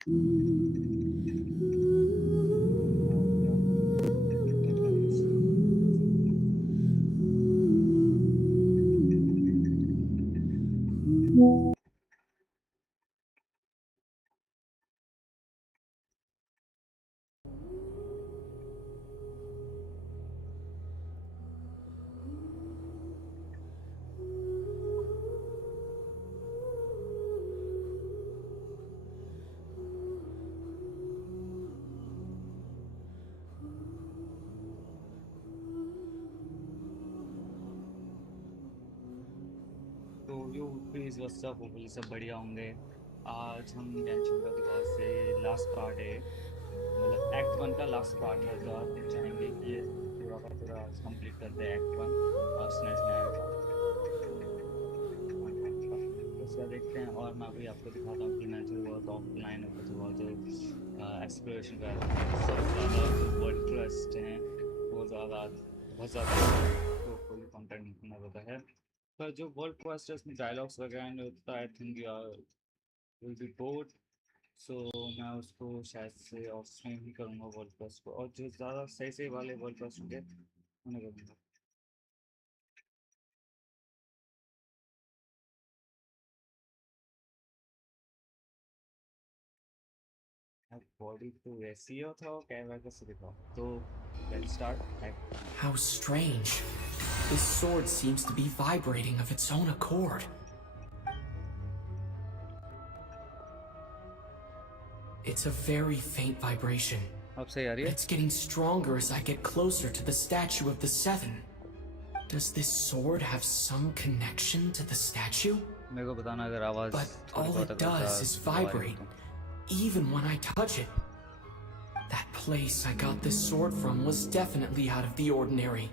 तो यो please what's up, hopefully सब बढ़िया होंगे। आज हम गैंशन का दिवस से लास्ट पार्ट है, मतलब एक्ट वन का लास्ट पार्ट है, तो आप चाहेंगे कि ये पूरा का पूरा कंप्लीट कर दे एक्ट वन और स्नैच में आएगा उसका देखते हैं। और मैं अभी आपको दिखाता हूँ कि मैं जो बहुत ऑफलाइन होकर जो बहुत एक्सप्लोरेशन कर रहा हूँ, सब ज़्यादा जो वर्ल्ड ट्रस्ट हैं वो ज़्यादा बहुत ज़्यादा तो कोई कंटेंट नहीं होता है। पर जो वर्ल्ड क्वेस्ट में डायलॉग्स वगैरह नहीं होता, I think you are will be bored. So मैं उसको शायद से ऑफ स्क्रीन ही करूँगा वर्ल्ड क्वेस्ट को, और जो ज़्यादा सही सही वाले वर्ल्ड क्वेस्ट होंगे उन्हें करूँगा। बॉडी तो वैसी ही था, कैमरा कैसे दिखाओ, तो let's start act one. How strange. This sword seems to be vibrating of its own accord. It's a very faint vibration, अब सही आ रही but है? it's getting stronger as I get closer to the statue of the Seven. Does this sword have some connection to the statue? मेरे को बताना अगर आवाज़ But थोड़ी all बहुत it अगर does is लो आई हो vibrate, तो। even when I touch it. That place I got this sword from was definitely out of the ordinary.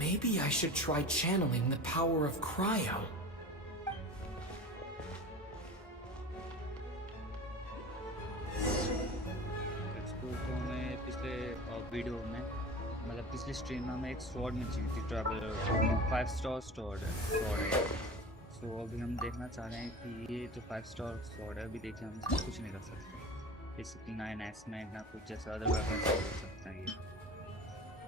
Maybe I should try channeling the power of cryo. इसको तो हमें पिछले video में, मतलब पिछली stream में हमें एक स्वॉर्ड मिल चुकी थी, ट्रैवलर 5 स्टार स्वॉर्ड है। सो अभी हम देखना चाह रहे हैं कि ये जो 5 स्टार स्वॉर्ड है, अभी देखिए हम इसमें कुछ नहीं कर सकते बेसिकली, ना एनहांसमेंट ना कुछ जैसा अदर वेपन से कर सकते हैं ये।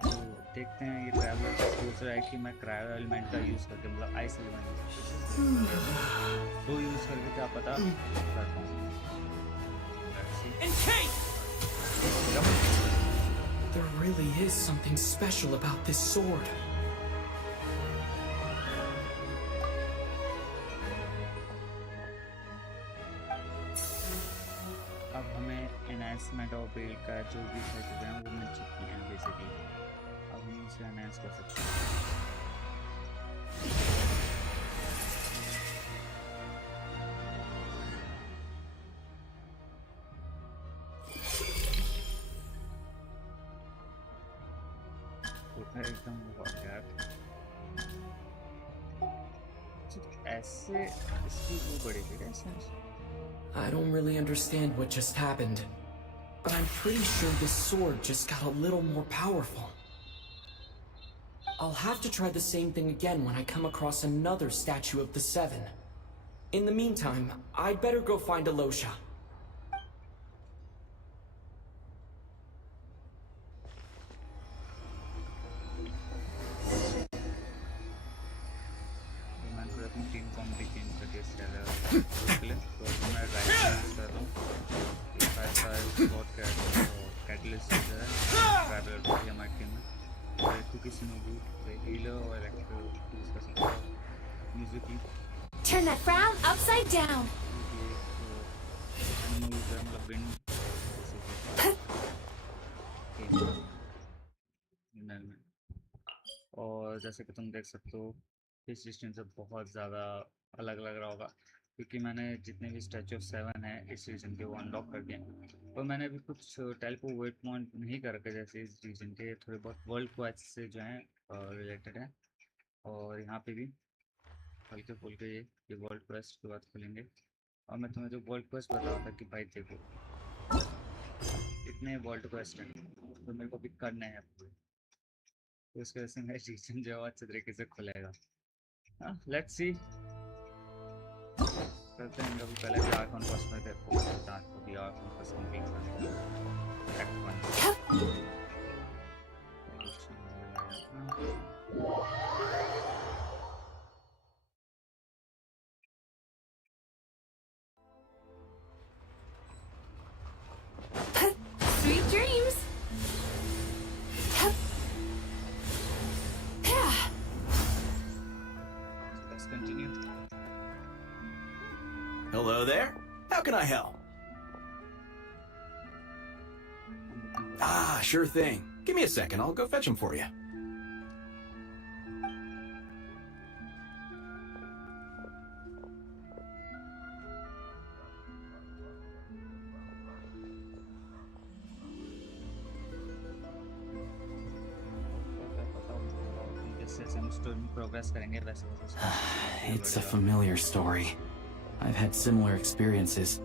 तो देखते हैं, ये ट्रैवलर सोच रहा है कि मैं क्रायो एलिमेंट का यूज़ करके, मतलब आइस एलिमेंट तो यूज़ करके क्या पता कर पाऊँ। There really is something special about this sword. अब हमें एनहांसमेंट और बिल्ड का जो भी चीज़ें हैं वो मिल चुकी हैं बेसिकली, अब हम इसे एनहांस कर सकते हैं। तो एकदम यार ऐसे इसकी वो बढ़ेगी कैसे? I don't really understand what just happened, but I'm pretty sure this sword just got a little more powerful. I'll have to try the same thing again when I come across another statue of the Seven. In the meantime, I'd better go find Alosha. मैं थोड़ा अपनी team को भी change करके इसके लिए तो मैं राइट यूज़ कर रहा हूँ। फाइव स्टार स्पॉट कैटलिस्ट जो है ट्रैवलर को हमारी टीम में, तो किसी में भी हीलर और इलेक्ट्रो यूज़ कर सकता है म्यूजिक की। Turn that frown upside down. मतलब विंड और जैसे कि तुम देख सकते हो पिछली स्ट्रीम से बहुत ज़्यादा अलग लग रहा होगा, क्योंकि मैंने जितने भी स्टैचू ऑफ सेवन है इस रीजन के वो अनलॉक कर दिए हैं, और मैंने अभी कुछ टेलीपो वेट पॉइंट नहीं कर रखे, जैसे इस रीजन के थोड़े बहुत वर्ल्ड क्वेस्ट से जो हैं रिलेटेड हैं। और यहाँ पे भी हल्के फुल्के ये वर्ल्ड क्वेस्ट के बाद खुलेंगे। और मैं तुम्हें जो वर्ल्ड क्वेस्ट बता रहा था कि भाई देखो इतने वर्ल्ड क्वेस्ट हैं तो मेरे को भी करने हैं पूरे, तो इसकी वजह से मेरा रीजन जो है अच्छे तरीके से खुलेगा। हाँ लेट्स सी। करते हैं हम पहले भी आर्क ऑन फर्स्ट में थे जांच को भी आर्क ऑन फर्स्ट कंप्लीट करते हैं act 1 Sweet dreams. let's continue. Hello there. How can I help? Ah, sure thing. Give me a second. I'll go fetch him for you. जैसे हम story में प्रोग्रेस करेंगे वैसे वैसे It's a familiar story. I've had similar experiences.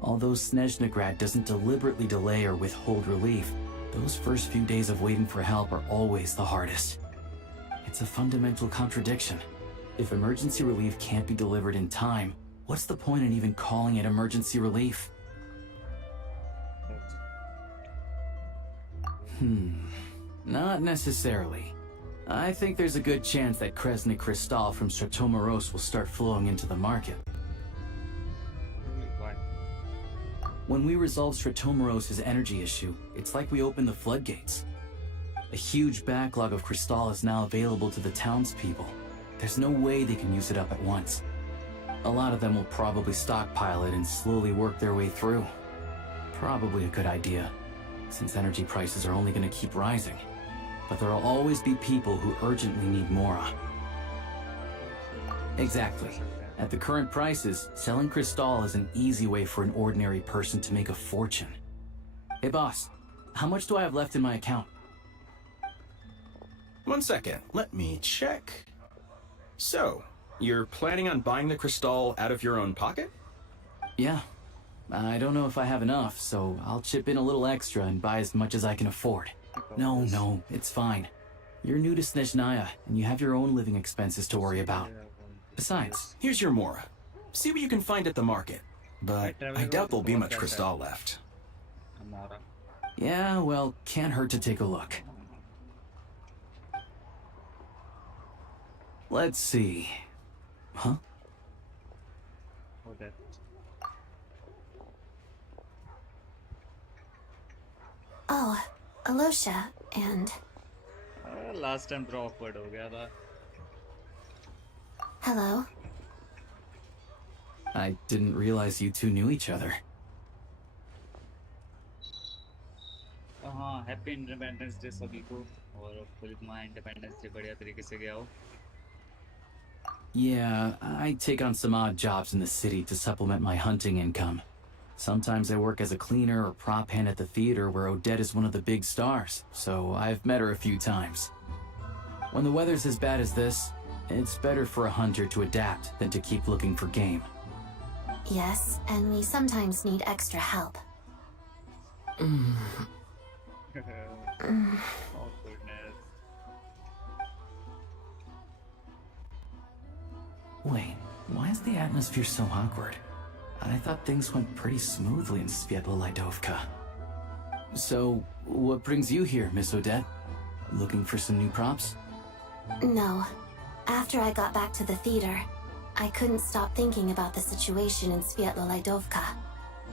Although Snezhnegrad doesn't deliberately delay or withhold relief, those first few days of waiting for help are always the hardest. It's a fundamental contradiction. If emergency relief can't be delivered in time, what's the point in even calling it emergency relief? Not necessarily. I think there's a good chance that Kresny Crystal from Stratomoros will start flowing into the market. When we resolve Stratomoros' energy issue, it's like we open the floodgates. A huge backlog of Crystal is now available to the townspeople. There's no way they can use it up at once. A lot of them will probably stockpile it and slowly work their way through. Probably a good idea, since energy prices are only going to keep rising. But there'll always be people who urgently need Mora. Exactly. At the current prices, selling Crystal is an easy way for an ordinary person to make a fortune. Hey boss, how much do I have left in my account? 1 second. Let me check. So, you're planning on buying the Crystal out of your own pocket? Yeah. I don't know if I have enough, so I'll chip in a little extra and buy as much as I can afford. No, it's fine. You're new to Snezhnaya, and you have your own living expenses to worry about. Besides, Here's your Mora. See what you can find at the market. But I doubt there'll be much Crystal left. हमारा yeah, well, can't hurt to take a look. Let's see. Huh? हो गया Oh, Alosha, and last time थोड़ा awkward हो गया था hello. I didn't realize you two knew each other. हाँ happy independence day सभी को और पुलिस इंडिपेंडेंस डे बढ़िया तरीके से गया हो Yeah, I take on some odd jobs in the city to supplement my hunting income. Sometimes I work as a cleaner or prop hand at the theater where Odette is one of the big stars, so I've met her a few times. When the weather's as bad as this, it's better for a hunter to adapt than to keep looking for game. Yes, and we sometimes need extra help. awkwardness Wait, why is the atmosphere so awkward? I thought things went pretty smoothly in Sviatlo-Lidovka. So, what brings you here, Miss Odette? Looking for some new props? No. After I got back to the theater, I couldn't stop thinking about the situation in Sviatlo-Lidovka.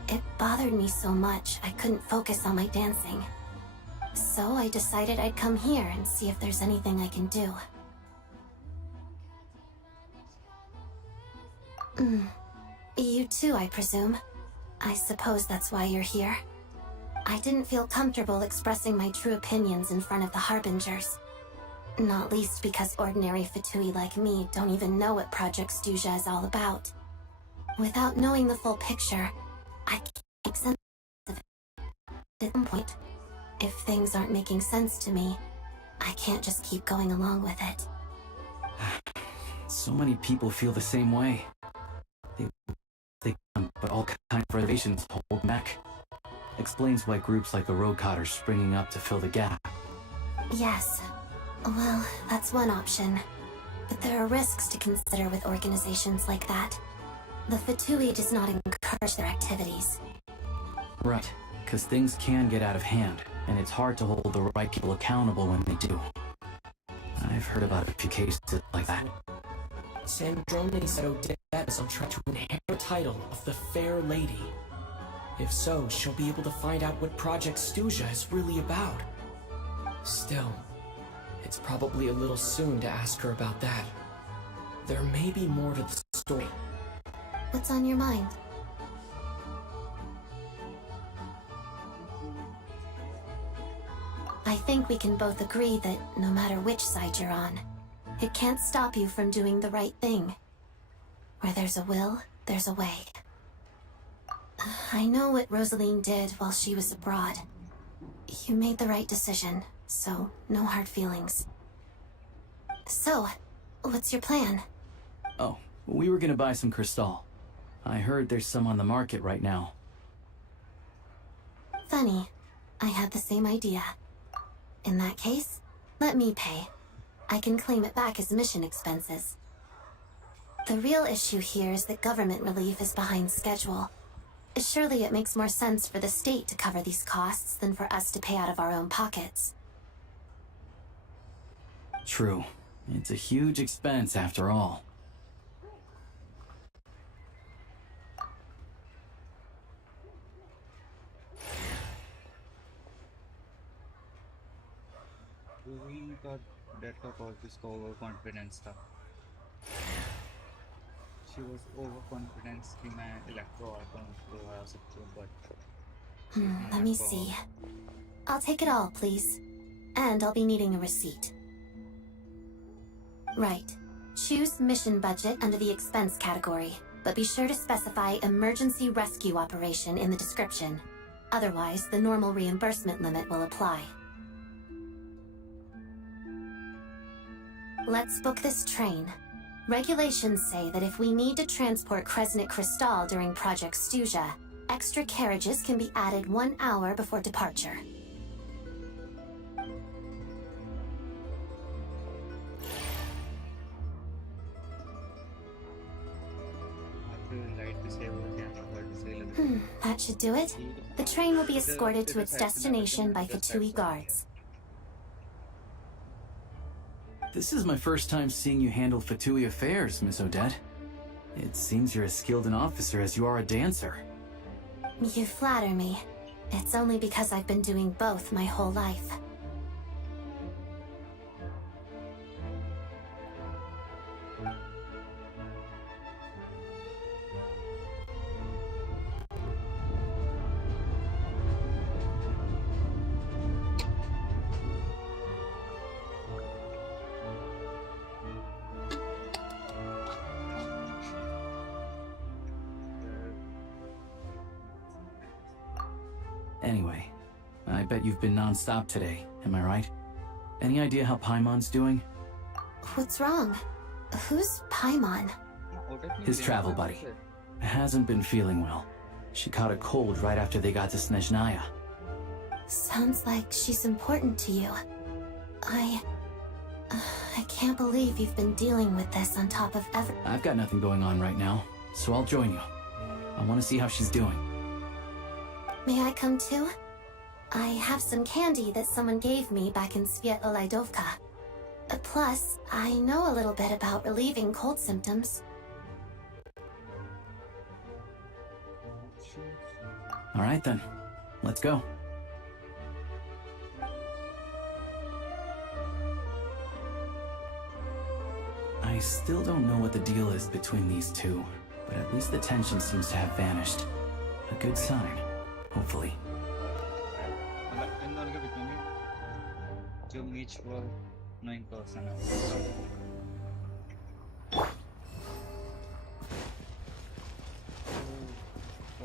It bothered me so much, I couldn't focus on my dancing. So I decided I'd come here and see if there's anything I can do. You too, I presume. I suppose that's why you're here. I didn't feel comfortable expressing my true opinions in front of the Harbingers. Not least because ordinary Fatui like me don't even know what Project Stuja is all about. Without knowing the full picture, I can't make sense of it. At some point, if things aren't making sense to me, I can't just keep going along with it. So many people feel the same way. They come, but all kinds of reservations hold back. Explains why groups like the Roadcott are springing up to fill the gap. Yes. Well, that's one option. But there are risks to consider with organizations like that. The Fatui does not encourage their activities. Right, because things can get out of hand, and it's hard to hold the right people accountable when they do. I've heard about a few cases like that. Sandrone said Odette is on track to inherit the title of the Fair Lady. If so, she'll be able to find out what Project Stuja is really about. Still, it's probably a little soon to ask her about that. There may be more to the story. What's on your mind? I think we can both agree that no matter which side you're on, it can't stop you from doing the right thing. Where there's a will, there's a way. I know what Rosaline did while she was abroad. You made the right decision, so no hard feelings. So, what's your plan? Oh, we were gonna buy some crystal. I heard there's some on the market right now. Funny. I had the same idea. In that case, let me pay. I can claim it back as mission expenses. The real issue here is that government relief is behind schedule. Surely it makes more sense for the state to cover these costs than for us to pay out of our own pockets. True. It's a huge expense after all. We got that cause इसको overconfidence था. She was overconfident कि मैं electro arcon को हरा सकती हूँ, but Let me see. I'll take it all, please. And I'll be needing a receipt. Right. Choose mission budget under the expense category, but be sure to specify emergency rescue operation in the description. Otherwise, the normal reimbursement limit will apply. Let's book this train. Regulations say that if we need to transport Kresnik Crystal during Project Stuja, extra carriages can be added 1 hour before departure. That should do it. The train will be escorted to its destination by Fatui guards. This is my first time seeing you handle Fatui affairs, Miss Odette. It seems you're as skilled an officer as you are a dancer. You flatter me. It's only because I've been doing both my whole life. Anyway, I bet you've been non-stop today, am I right? Any idea how Paimon's doing? What's wrong? Who's Paimon? His travel buddy. Hasn't been feeling well. She caught a cold right after they got to Snezhnaya. Sounds like she's important to you. I can't believe you've been dealing with this on top of I've got nothing going on right now, so I'll join you. I want to see how she's doing. May I come too? I have some candy that someone gave me back in Svietolaidovka. Plus, I know a little bit about relieving cold symptoms. All right then, let's go. I still don't know what the deal is between these two, but at least the tension seems to have vanished. A good sign, hopefully. इन दोनों के बीच में जो mutual knowing person है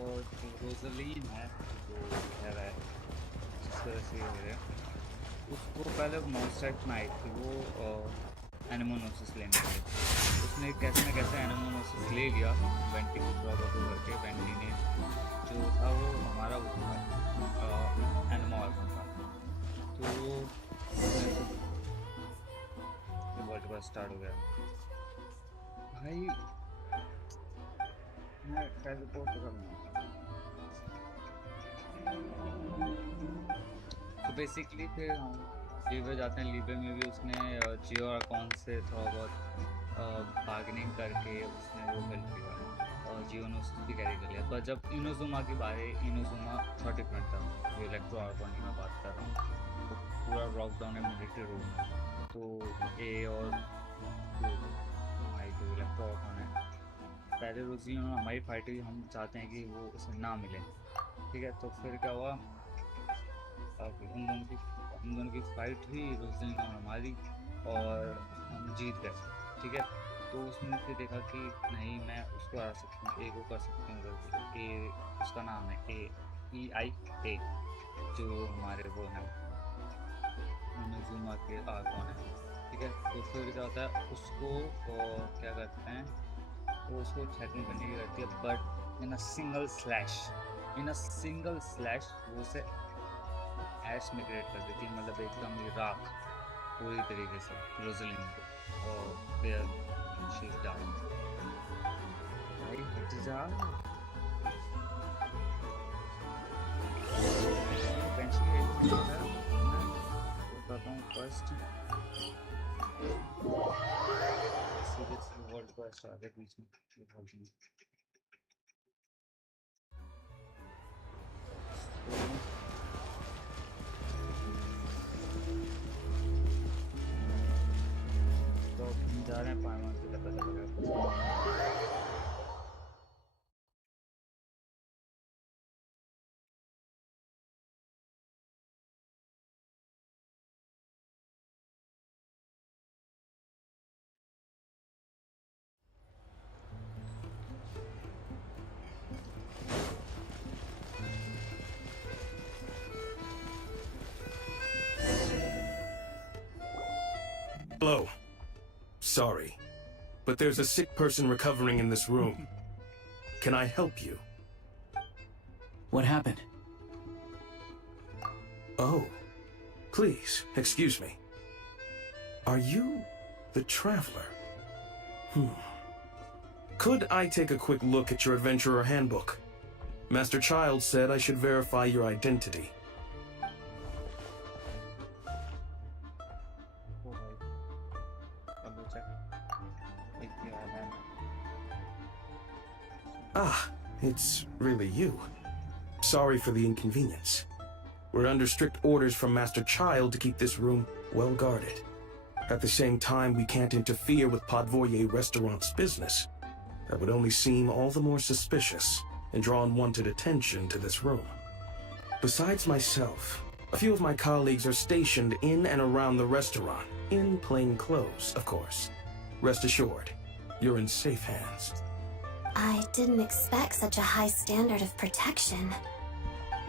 और जो रोज़लीन है जो है जिस तरह से है उसको पहले मॉन्स्टर में आई थी वो एनिमोनोसिस लेने के लिए उसने कैसे न कैसे एनिमोनोसिस ले लिया वेंटी को प्रॉपर करके वेंटी ने जो था वो हमारा वो था एनिमल था तो वर्ल्ड वार स्टार्ट हो गया भाई मैं कैसे पोस्ट करूँगा? तो बेसिकली फिर हम लीवे जाते हैं। लीवे में भी उसने जियो अकाउंट से थोड़ा बहुत बार्गेनिंग करके उसने वो कर लिया और जियो ने उसको भी कैरी कर लिया। पर जब इनोजुमा की बारी, इनोजुमा थोड़ा डिफरेंट था। जो इलेक्ट्रो आर्गन की मैं बात कर रहा हूँ, तो पूरा लॉकडाउन है मिलिट्री रूम में। तो ए और हमारी जो इलेक्ट्रो आर्गन है, पहले रोज ही उन्होंने हमारी फाइट हुई, हम चाहते हैं कि वो उसे ना मिले, ठीक है। तो फिर क्या हुआ, हम दोनों की फाइट हुई, रोजलिन और हमारी, और हम जीत गए, ठीक है। तो उसने फिर देखा कि नहीं, मैं उसको हरा सकती हूँ, ए को कर सकती हूँ। ए उसका नाम है EIA, जो हमारे वो हैं इनोजुमा के आर्गन है, ठीक है। तो फिर क्या होता है, उसको क्या करते हैं, वो उसको थ्रेटन करने की रहती है, but in a single slash वो उसे ऐश में क्रिएट कर देती है, मतलब एकदम ही राख पूरी तरीके से रोजलिन को, और फिर शी डाउन। भाई हट जा, बताता हूँ फर्स्ट सीरियसली वर्ल्ड फर्स्ट आ गया बीच में, ये बोलती हूँ। तो हम जा रहे हैं पायमान से, पता चलेगा। Hello. Sorry, but there's a sick person recovering in this room. Can I help you? What happened? Oh, please, excuse me. Are you the Traveler? Could I take a quick look at your Adventurer Handbook? Master Child said I should verify your identity. Ah, it's really you. Sorry for the inconvenience. We're under strict orders from Master Child to keep this room well guarded. At the same time, we can't interfere with Podvoye Restaurant's business. That would only seem all the more suspicious and draw unwanted attention to this room. Besides myself, a few of my colleagues are stationed in and around the restaurant, in plain clothes, of course. Rest assured, you're in safe hands. I didn't expect such a high standard of protection.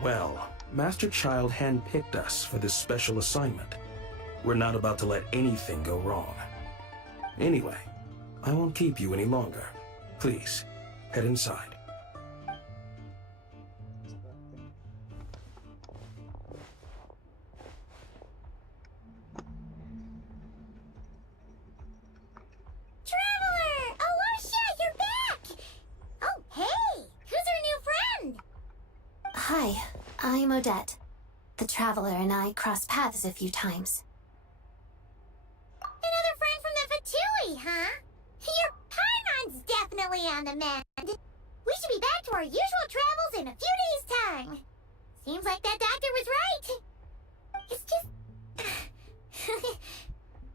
Well, Master Child handpicked us for this special assignment. We're not about to let anything go wrong. Anyway, I won't keep you any longer. Please, head inside. Traveler! Oh, shit, you're back! Oh, hey! Who's our new friend? Hi, I'm Odette. The Traveler and I crossed paths a few times. Another friend from the Fatui, huh? Your Paimon's definitely on the mend. We should be back to our usual travels in a few days' time. Seems like that doctor was right. It's just...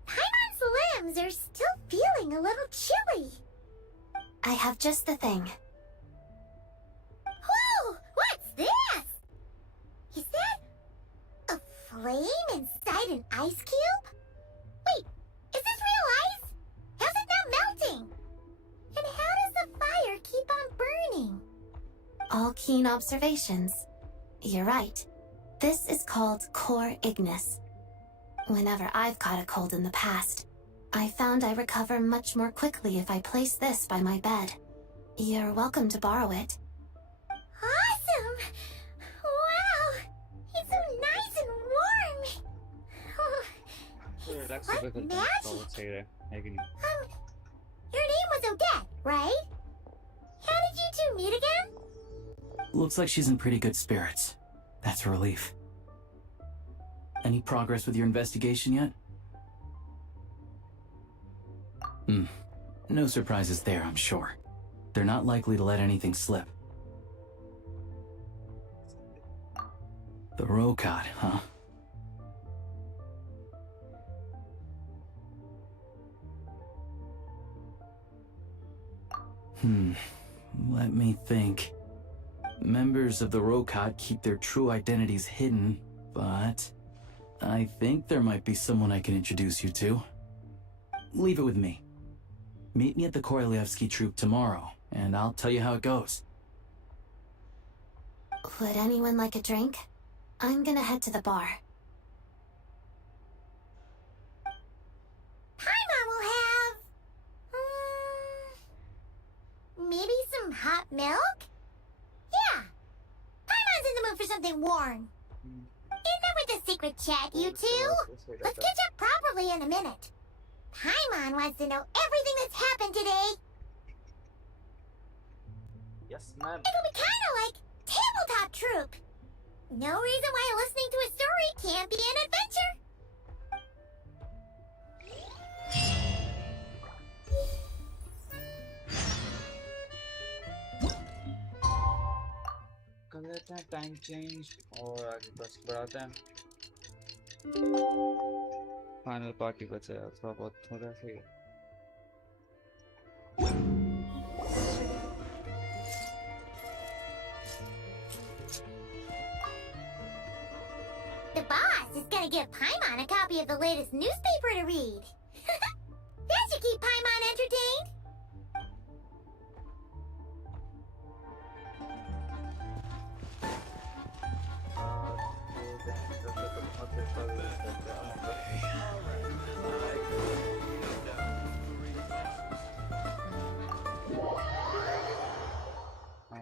Paimon's limbs are still feeling a little chilly. I have just the thing. Whoa! What's this? Is that a flame inside an ice cube? Wait, is this real ice? How's it not melting? And how does the fire keep on burning? All keen observations. You're right. This is called core ignis. Whenever I've caught a cold in the past, I found I recover much more quickly if I place this by my bed. You're welcome to borrow it. Awesome! Wow! It's so nice and warm! Oh, it's like magic! Your name was Odette, right? How did you two meet again? Looks like she's in pretty good spirits. That's a relief. Any progress with your investigation yet? No surprises there, I'm sure. They're not likely to let anything slip. The Rokad, huh? Let me think. Members of the Rokad keep their true identities hidden, but I think there might be someone I can introduce you to. Leave it with me. Meet me at the Korolyevsky troop tomorrow, and I'll tell you how it goes. Would anyone like a drink? I'm gonna head to the bar. Paimon will have... maybe some hot milk? Yeah. Paimon's in the mood for something warm. Enough with the secret chat, you two. Let's catch up properly in a minute. Paimon wants to know everything that's happened today. Yes, ma'am. It'll be kind of like tabletop troop. No reason why listening to a story can't be an adventure. कर लेते हैं time change और आगे बस बढ़ाते हैं. Final party बचा है थोड़ा बहुत थोड़ा सा ही. The boss is gonna give Paimon a copy of the latest newspaper to read. That should keep Paimon entertained.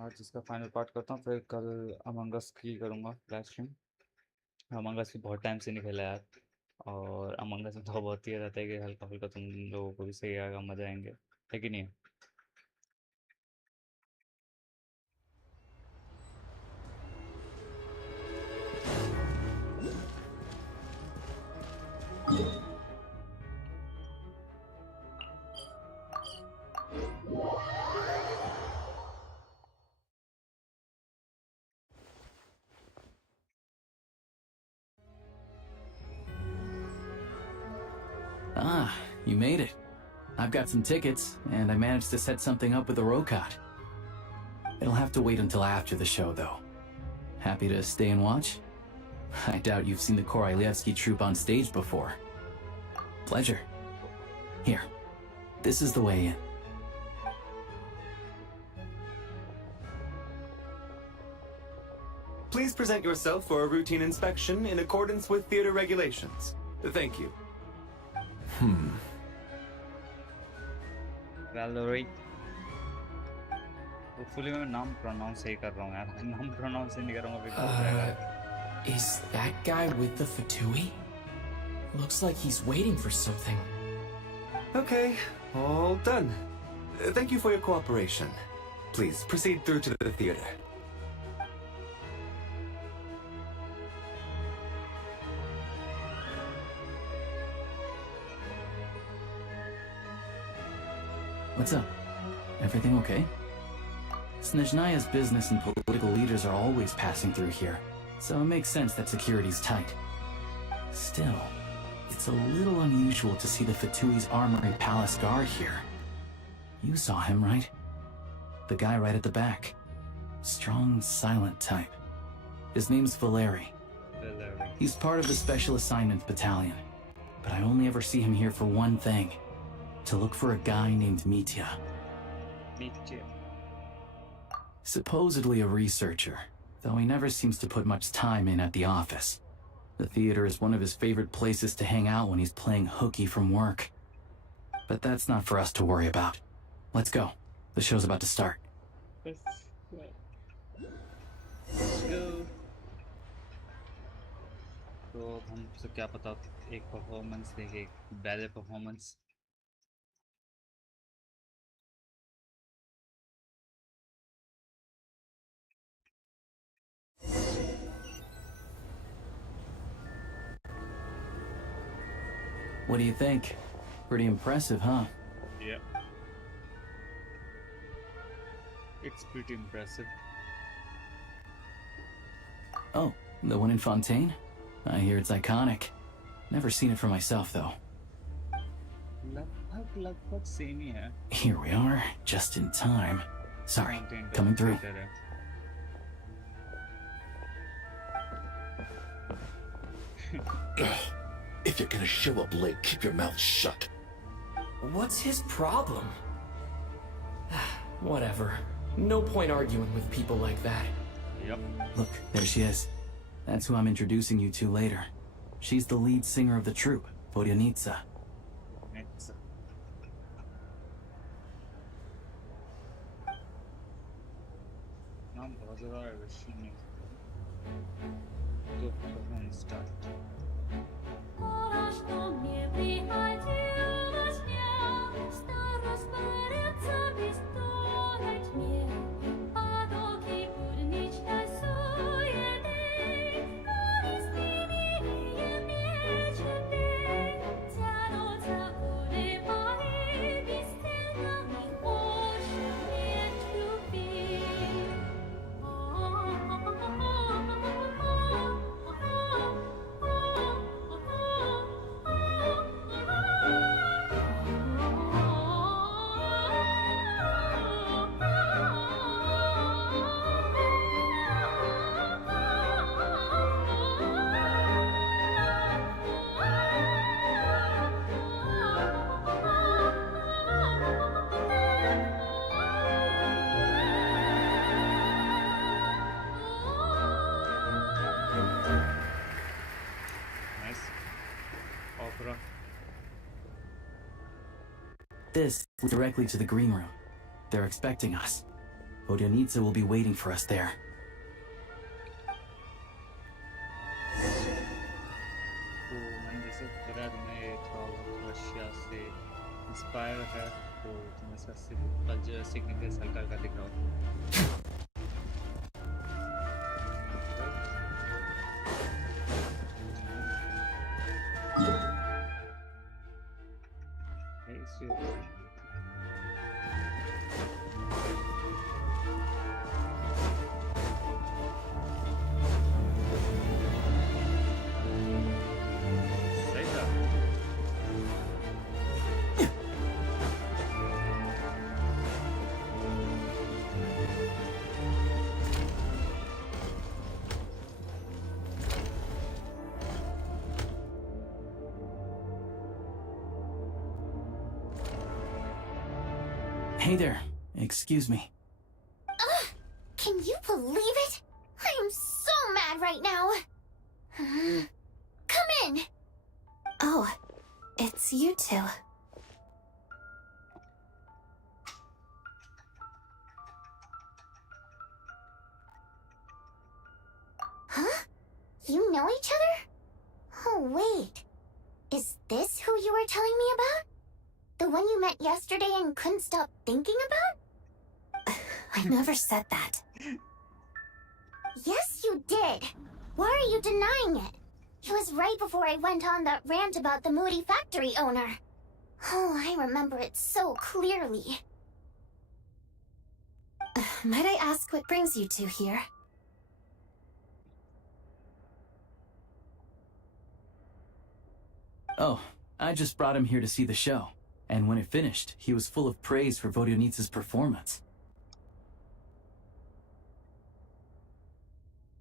आज इसका फाइनल पार्ट करता हूँ फिर कल अमंग अस की करूँगा लाइव स्ट्रीम. अमंग अस भी बहुत टाइम से नहीं खेला यार और अमंग अस में तो बहुत ही रहता है कि हल्का फुल्का तुम लोगों को भी सही आएगा मजा आएंगे है कि नहीं. Ah, you made it. I've got some tickets, and I managed to set something up with the Rokad. It'll have to wait until after the show, though. Happy to stay and watch? I doubt you've seen the Korolyevsky troupe on stage before. Pleasure. Here, this is the way in. Please present yourself for a routine inspection in accordance with theater regulations. Thank you. Valerie. Hopefully मैं नाम pronounce सही कर रहा हूँ यार. नाम pronounce नहीं करूँगा फिर गलत रहेगा. Is that guy with the Fatui? Looks like he's waiting for something. Okay, all done. Thank you for your cooperation. Please proceed through to the theater. What's up? Everything okay? Snezhnaya's business and political leaders are always passing through here, so it makes sense that security's tight. Still, it's a little unusual to see the Fatui's Armory Palace guard here. You saw him, right? The guy right at the back. Strong, silent type. His name's Valeri. He's part of the Special Assignments Battalion, but I only ever see him here for one thing. To look for a guy named Mitya. Mitya. Supposedly a researcher, though he never seems to put much time in at the office. The theater is one of his favorite places to hang out when he's playing hooky from work. But that's not for us to worry about. Let's go. The show's about to start. Let's go. तो हमसे क्या पता एक performance देंगे ballet performance What do you think? Pretty impressive, huh? Yeah. It's pretty impressive. Oh, the one in Fontaine? I hear it's iconic. Never seen it for myself, though. लगभग same ही है. Here we are, just in time. Sorry, coming through. If you're gonna show up late, keep your mouth shut. What's his problem? Whatever. No point arguing with people like that. Yep. Look, there she is. That's who I'm introducing you to later. She's the lead singer of the troupe, Vodyanitsa. Next. नाम बहुत ज़्यादा है वैसे नहीं. तो performance start. Nice. Opera. This leads directly to the green room. They're expecting us. Vodyanitsa will be waiting for us there. तो मैंने जैसे बताया तुम्हें थोड़ा बहुत रशिया से इंस्पायर है तो तुम्हें इसका कल्चर सिग्निफिकेंस हल्का हल्का दिख रहा हो. Hey, so सही था. Hey there. Excuse me. Can you believe it? I am so mad right now. Come in. Oh, it's you two. Huh? You know each other? Oh, wait. Is this who you were telling me about? The one you met yesterday and couldn't stop thinking about? I never said that. Yes, you did. Why are you denying it? It was right before I went on that rant about the moody factory owner. Oh, I remember it so clearly. Might I ask what brings you two here? Oh, I just brought him here to see the show. And when it finished, he was full of praise for Vodyanitsa's performance.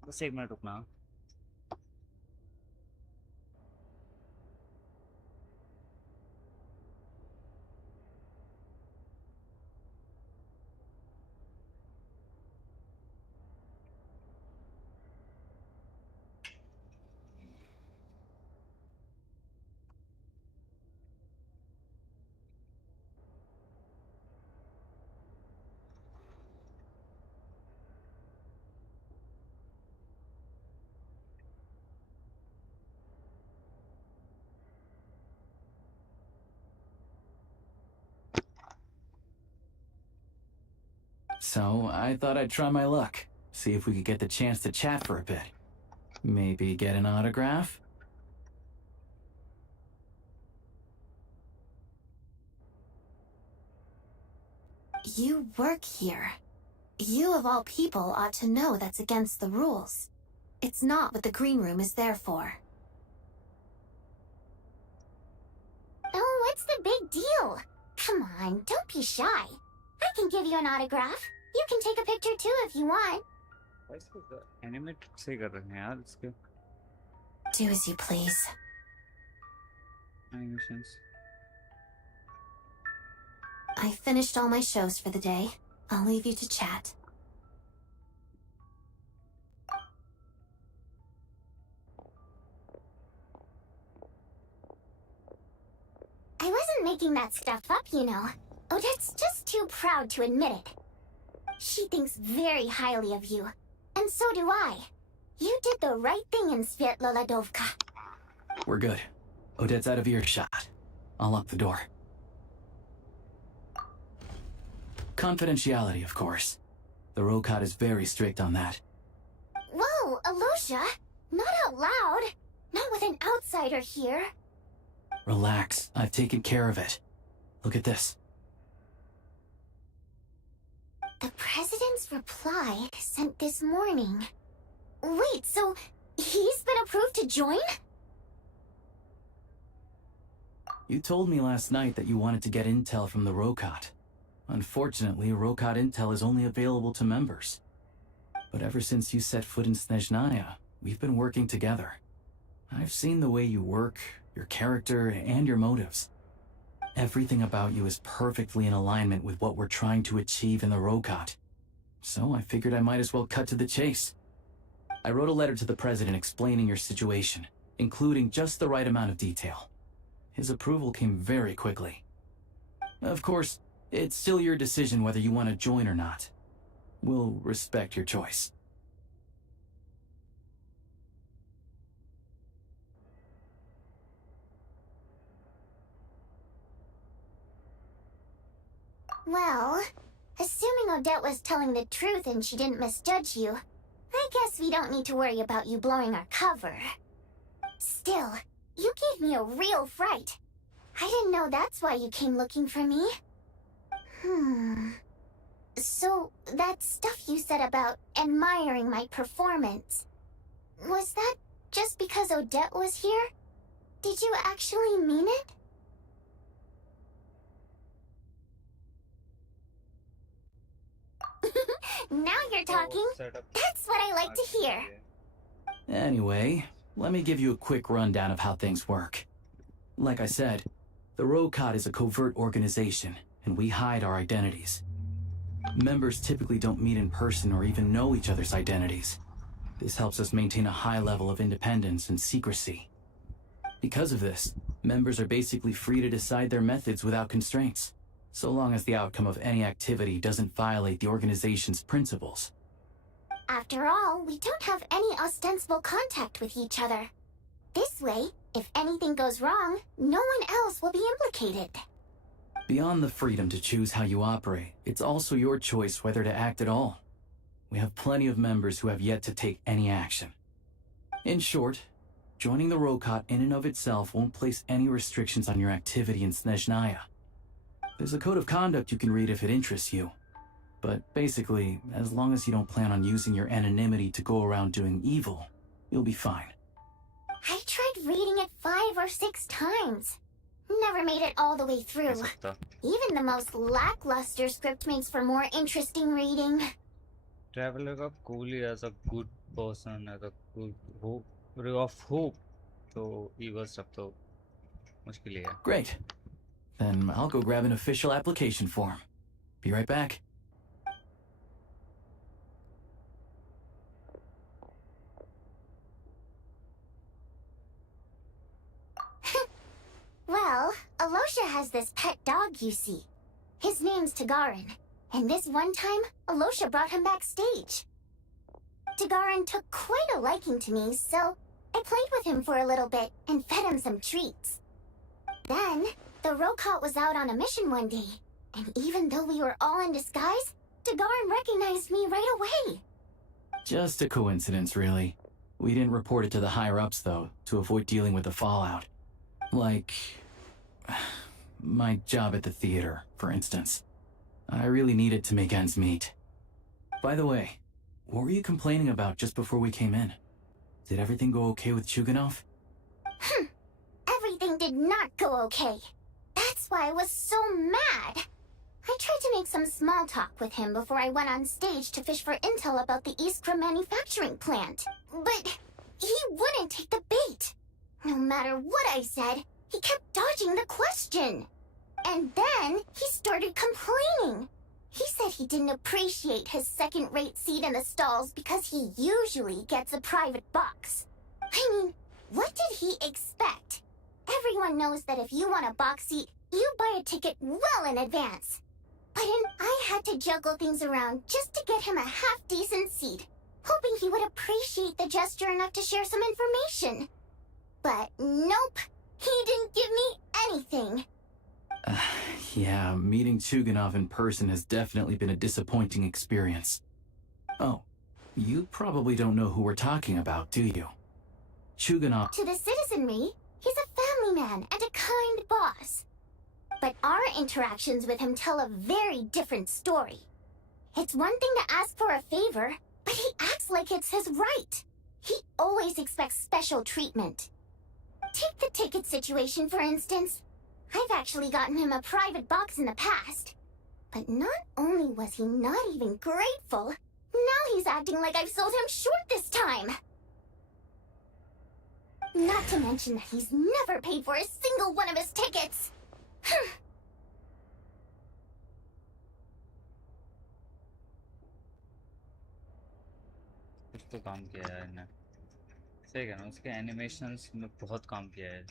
बस एक minute रुकना. So I thought I'd try my luck. See if we could get the chance to chat for a bit. Maybe get an autograph? You work here. You of all people ought to know that's against the rules. It's not what the green room is there for. Oh, what's the big deal? Come on, don't be shy. I can give you an autograph. You can take a picture too if you want. Animate से कर रहे हैं यार इसके Do as you please. Animations. I finished all my shows for the day. I'll leave you to chat. I wasn't making that stuff up, you know. Odette's just too proud to admit it. She thinks very highly of you. And so do I. You did the right thing in Svietloladovka. We're good. Odette's out of earshot. I'll lock the door. Confidentiality, of course. The Rokot is very strict on that. Whoa, Alosha! Not out loud! Not with an outsider here. Relax. I've taken care of it. Look at this. The president's reply sent this morning. Wait, so he's been approved to join? You told me last night that you wanted to get intel from the Rokot. Unfortunately, Rokot intel is only available to members. But ever since you set foot in Snezhnaya, we've been working together. I've seen the way you work, your character, and your motives. Everything about you is perfectly in alignment with what we're trying to achieve in the Rokot. So I figured I might as well cut to the chase. I wrote a letter to the president explaining your situation, including just the right amount of detail. His approval came very quickly. Of course, it's still your decision whether you want to join or not. We'll respect your choice. Well, assuming Odette was telling the truth and she didn't misjudge you, I guess we don't need to worry about you blowing our cover. Still, you gave me a real fright. I didn't know that's why you came looking for me. So, that stuff you said about admiring my performance, was that just because Odette was here? Did you actually mean it? Now you're talking. That's what I like to hear. Anyway, let me give you a quick rundown of how things work. Like I said, the Rokot is a covert organization, and we hide our identities. Members typically don't meet in person or even know each other's identities. This helps us maintain a high level of independence and secrecy. Because of this, members are basically free to decide their methods without constraints, so long as the outcome of any activity doesn't violate the organization's principles. After all, we don't have any ostensible contact with each other. This way, if anything goes wrong, no one else will be implicated. Beyond the freedom to choose how you operate, it's also your choice whether to act at all. We have plenty of members who have yet to take any action. In short, joining the Rokot in and of itself won't place any restrictions on your activity in Snezhnaya. There's a code of conduct you can read if it interests you. But basically, as long as you don't plan on using your anonymity to go around doing evil, you'll be fine. I tried reading it 5 or 6 times. Never made it all the way through. Even the most lackluster script makes for more interesting reading. Traveler का Kohli as a good person, as a good hope, ray of hope. So evil stuff तो मुश्किल ही है. Great. Then I'll go grab an official application form. Be right back. Well, Alosha has this pet dog, you see. His name's Tagarin, and this one time, Alosha brought him backstage. Tagarin took quite a liking to me, so I played with him for a little bit and fed him some treats. Then, the Rokot was out on a mission one day, and even though we were all in disguise, Tagarin recognized me right away. Just a coincidence, really. We didn't report it to the higher-ups, though, to avoid dealing with the fallout. Like... my job at the theater, for instance. I really needed to make ends meet. By the way, what were you complaining about just before we came in? Did everything go okay with Chuganov? Everything did not go okay. That's why I was so mad. I tried to make some small talk with him before I went on stage to fish for intel about the Iskra manufacturing plant. But he wouldn't take the bait. No matter what I said, he kept dodging the question. And then he started complaining. He said he didn't appreciate his second-rate seat in the stalls because he usually gets a private box. I mean, what did he expect? Everyone knows that if you want a box seat, you buy a ticket well in advance. But I had to juggle things around just to get him a half-decent seat, hoping he would appreciate the gesture enough to share some information. But nope, he didn't give me anything. Yeah, meeting Chuganov in person has definitely been a disappointing experience. Oh, you probably don't know who we're talking about, do you? Chuganov... To the citizenry, he's a family man and a kind boss. But our interactions with him tell a very different story. It's one thing to ask for a favor, but he acts like it's his right. He always expects special treatment. Take the ticket situation, for instance. I've actually gotten him a private box in the past. But not only was he not even grateful, now he's acting like I've sold him short this time. Not to mention that he's never paid for a single one of his tickets. कुछ तो काम किया है इन्हें सही कह रहा हूँ उसके एनिमेशंस में बहुत काम किया है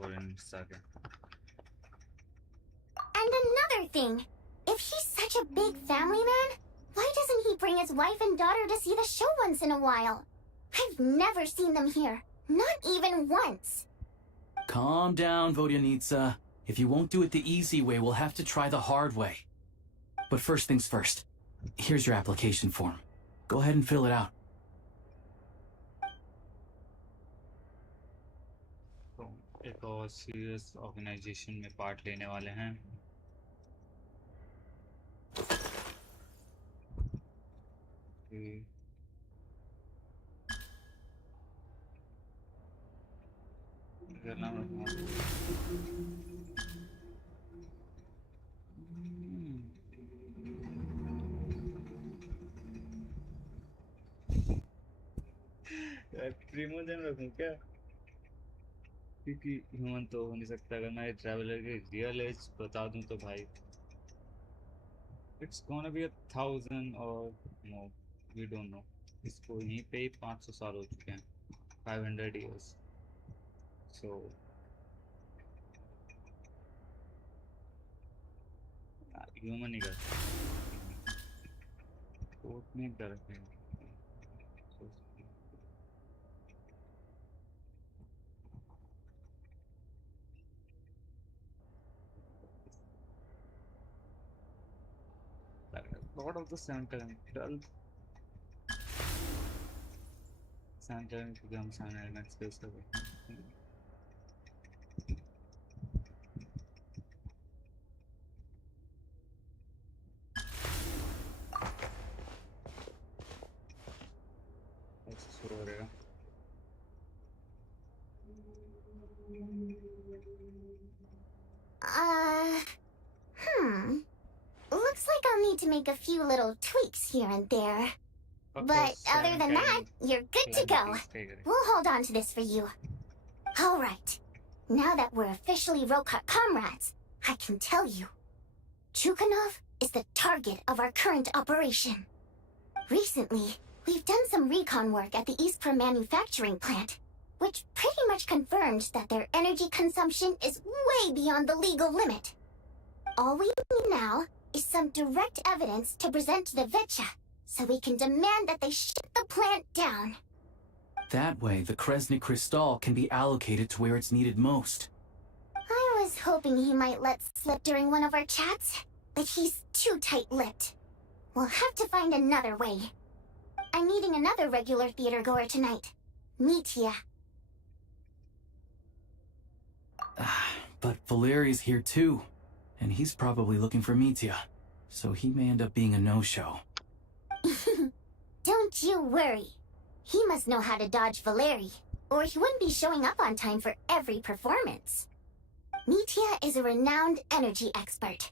और इन के And another thing, if he's such a big family man, why doesn't he bring his wife and daughter to see the show once in a while? I've never seen them here, not even once. Calm down, Vodyanitsa. If you won't do it the easy way, we'll have to try the hard way. But first things first. Here's your application form. Go ahead and fill it out. तो एक और serious organisation में part लेने वाले हैं प्रीमोजन रखूं क्या क्योंकि ह्यूमन तो हो नहीं सकता अगर मैं ट्रैवलर के रियल एज बता दूं तो भाई इट्स गोना बी 1000 और नो वी डोंट नो इसको यहीं पे 500 साल हो चुके हैं 500 years so ह्यूमन ही कर कोट में कर रखे हैं Lord of the Sentinel becomes an element space level. Looks like I'll need to make a few little tweaks here and there. But other than that, you're good to go. We'll hold on to this for you. Alright. Now that we're officially Rokar comrades, I can tell you. Chukanov is the target of our current operation. Recently, we've done some recon work at the Iskra manufacturing plant, which pretty much confirmed that their energy consumption is way beyond the legal limit. All we need now is some direct evidence to present to the Vetcha, so we can demand that they shut the plant down. That way, the Kresny Crystal can be allocated to where it's needed most. I was hoping he might let slip during one of our chats, but he's too tight-lipped. We'll have to find another way. I'm meeting another regular theater goer tonight, Mitya. But Valeri's here too, and he's probably looking for Mitya. so he may end up being a no-show. Don't you worry. He must know how to dodge Valeri, or he wouldn't be showing up on time for every performance. Mitya is a renowned energy expert.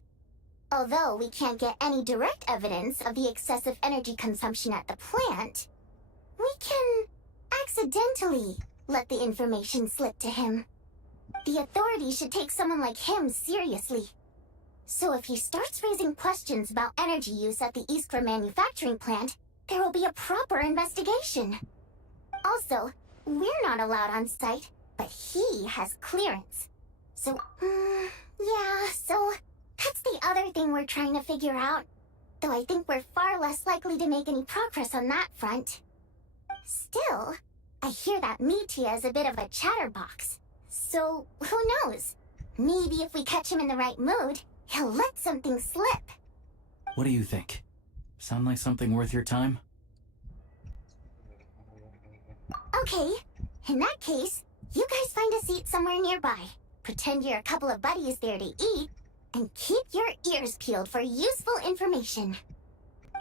Although we can't get any direct evidence of the excessive energy consumption at the plant, we can accidentally let the information slip to him. The authorities should take someone like him seriously. So if he starts raising questions about energy use at the Iskra manufacturing plant, there will be a proper investigation. Also, we're not allowed on site, but he has clearance. So, so that's the other thing we're trying to figure out. Though I think we're far less likely to make any progress on that front. Still, I hear that Mitya is a bit of a chatterbox. So, who knows? Maybe if we catch him in the right mood, he'll let something slip. What do you think? Sound like something worth your time? Okay, in that case, you guys find a seat somewhere nearby. Pretend you're a couple of buddies there to eat, and keep your ears peeled for useful information.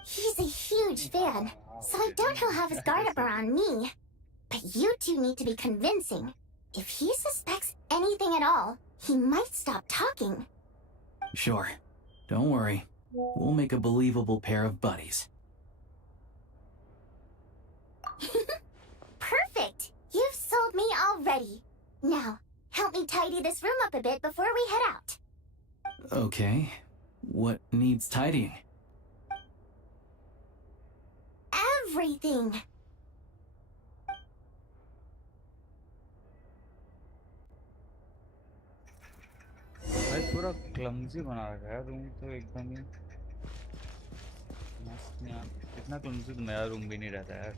He's a huge fan, so I doubt he'll have his guard up around me. But you two need to be convincing. If he suspects anything at all, he might stop talking. Sure. Don't worry. We'll make a believable pair of buddies. Perfect! You've sold me already. Now, help me tidy this room up a bit before we head out. Okay. What needs tidying? Everything! भाई पूरा clumsy बना रखा है room तो एकदम ही मस्त नहीं यार इतना क्लमजी तो मेरा रूम भी नहीं रहता यार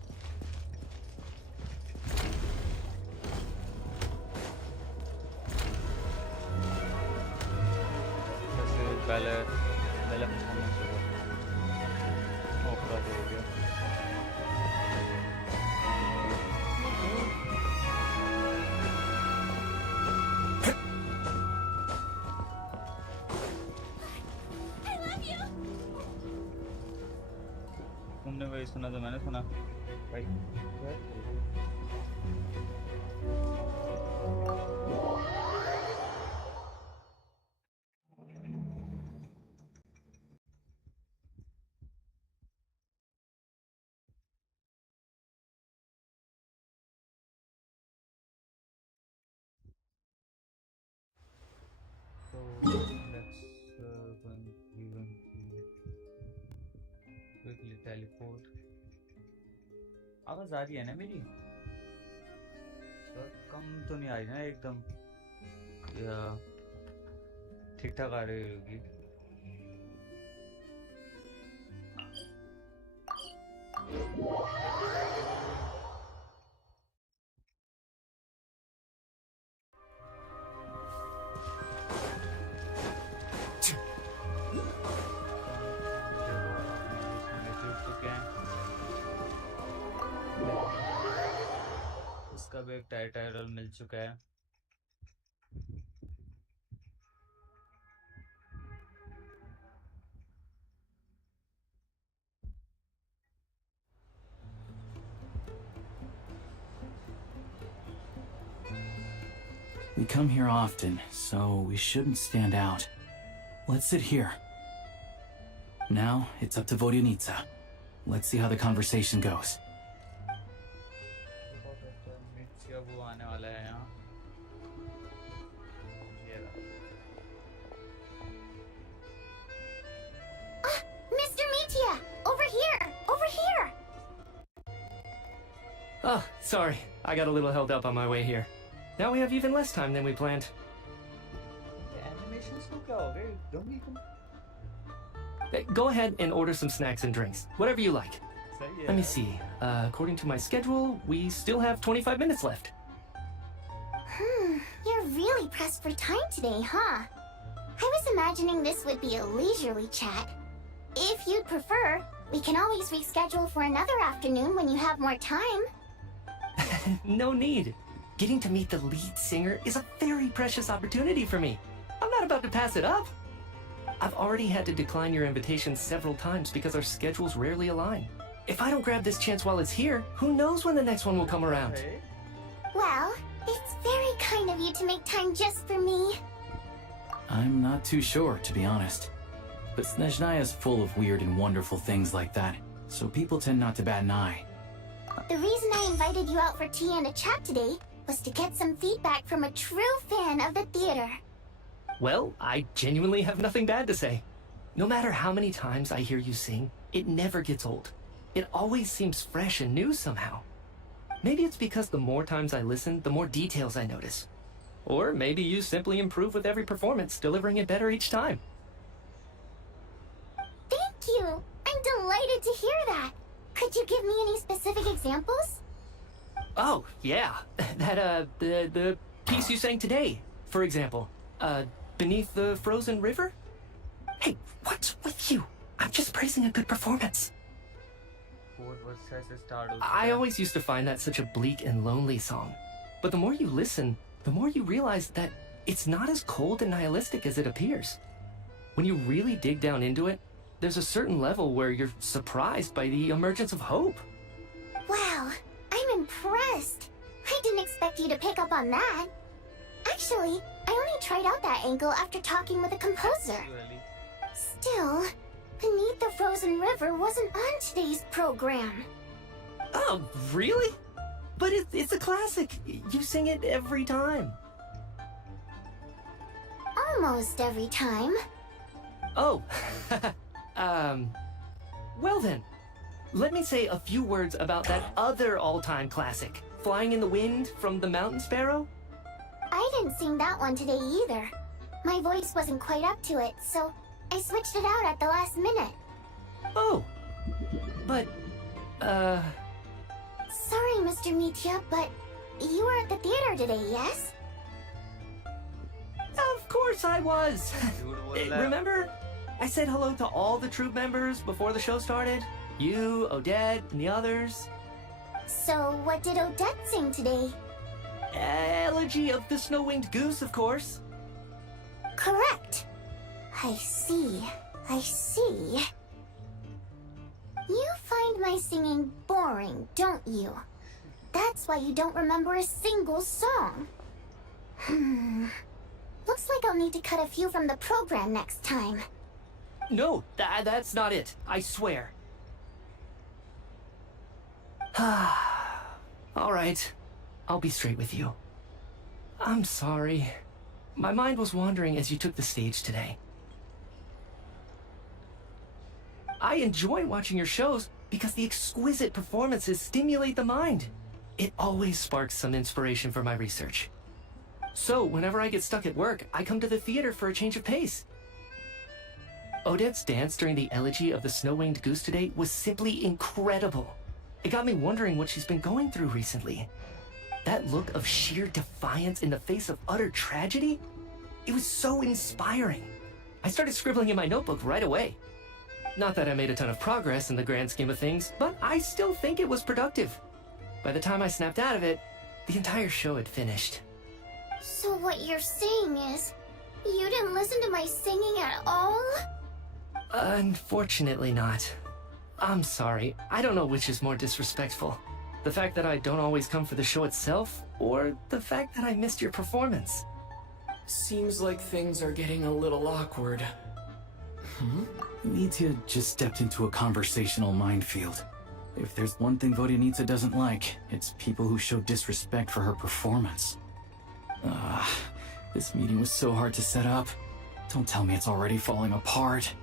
जैसे पहले पहले परफॉर्मेंस होगा ओपरा हो गया तुमने वही सुना तो मैंने सुना भाई So let's quickly teleport. आवाज आ रही है ना मेरी? कम तो नहीं आ रही ना एकदम? या ठीक ठाक आ रही होगी? इसका भी एक टाइटल मिल चुका है We come here often, so we shouldn't stand out. Let's sit here. Now, it's up to Vodyanica. Let's see how the conversation goes. वो आने वाला है यहाँ Mr. Mitya! Over here! Over here! Oh, sorry. I got a little held up on my way here. Now we have even less time than we planned. Animations को क्या हो गया एकदम ही Go ahead and order some snacks and drinks. Whatever you like. सही है Let me see. According to my schedule, we still have 25 minutes left. You're really pressed for time today, huh? I was imagining this would be a leisurely chat. If you'd prefer, we can always reschedule for another afternoon when you have more time. No need. Getting to meet the lead singer is a very precious opportunity for me. I'm not about to pass it up. I've already had to decline your invitation several times because our schedules rarely align. If I don't grab this chance while it's here, who knows when the next one will come around? Well, it's very kind of you to make time just for me. I'm not too sure, to be honest. But Snezhnaya is full of weird and wonderful things like that, so people tend not to bat an eye. The reason I invited you out for tea and a chat today was to get some feedback from a true fan of the theater. Well, I genuinely have nothing bad to say. No matter how many times I hear you sing, it never gets old. It always seems fresh and new somehow. Maybe it's because the more times I listen, the more details I notice. Or maybe you simply improve with every performance, delivering it better each time. Thank you! I'm delighted to hear that! Could you give me any specific examples? Oh, yeah. The piece you sang today, for example. Beneath the Frozen River? Hey, what's with you? I'm just praising a good performance. I always used to find that such a bleak and lonely song. But the more you listen, the more you realize that it's not as cold and nihilistic as it appears. When you really dig down into it, there's a certain level where you're surprised by the emergence of hope. Wow, I'm impressed. I didn't expect you to pick up on that. Actually, I only tried out that angle after talking with a composer. Still, Beneath the Frozen River wasn't on today's program. Oh, really? But it's a classic. You sing it every time. Almost every time. Oh, well then. Let me say a few words about that other all-time classic, Flying in the Wind from the Mountain Sparrow. I didn't sing that one today either. My voice wasn't quite up to it, so I switched it out at the last minute. Oh, but, Sorry, Mr. Mitya, but you were at the theater today, yes? Of course I was. Remember? I said hello to all the troupe members before the show started. You, Odette, and the others. So, what did Odette sing today? Elegy of the Snow-Winged Goose, of course. Correct. I see. I see. You find my singing boring, don't you? That's why you don't remember a single song. Looks like I'll need to cut a few from the program next time. No, that's not it. I swear. All right. I'll be straight with you. I'm sorry. My mind was wandering as you took the stage today. I enjoy watching your shows because the exquisite performances stimulate the mind. It always sparks some inspiration for my research. So, whenever I get stuck at work, I come to the theater for a change of pace. Odette's dance during the Elegy of the Snow-Winged Goose today was simply incredible. It got me wondering what she's been going through recently. That look of sheer defiance in the face of utter tragedy? It was so inspiring. I started scribbling in my notebook right away. Not that I made a ton of progress in the grand scheme of things, but I still think it was productive. By the time I snapped out of it, the entire show had finished. So what you're saying is, you didn't listen to my singing at all? Unfortunately not. I'm sorry. I don't know which is more disrespectful. The fact that I don't always come for the show itself, or the fact that I missed your performance. Seems like things are getting a little awkward. Nitya just stepped into a conversational minefield. If there's one thing Vodyanitsa doesn't like, it's people who show disrespect for her performance. This meeting was so hard to set up. Don't tell me it's already falling apart.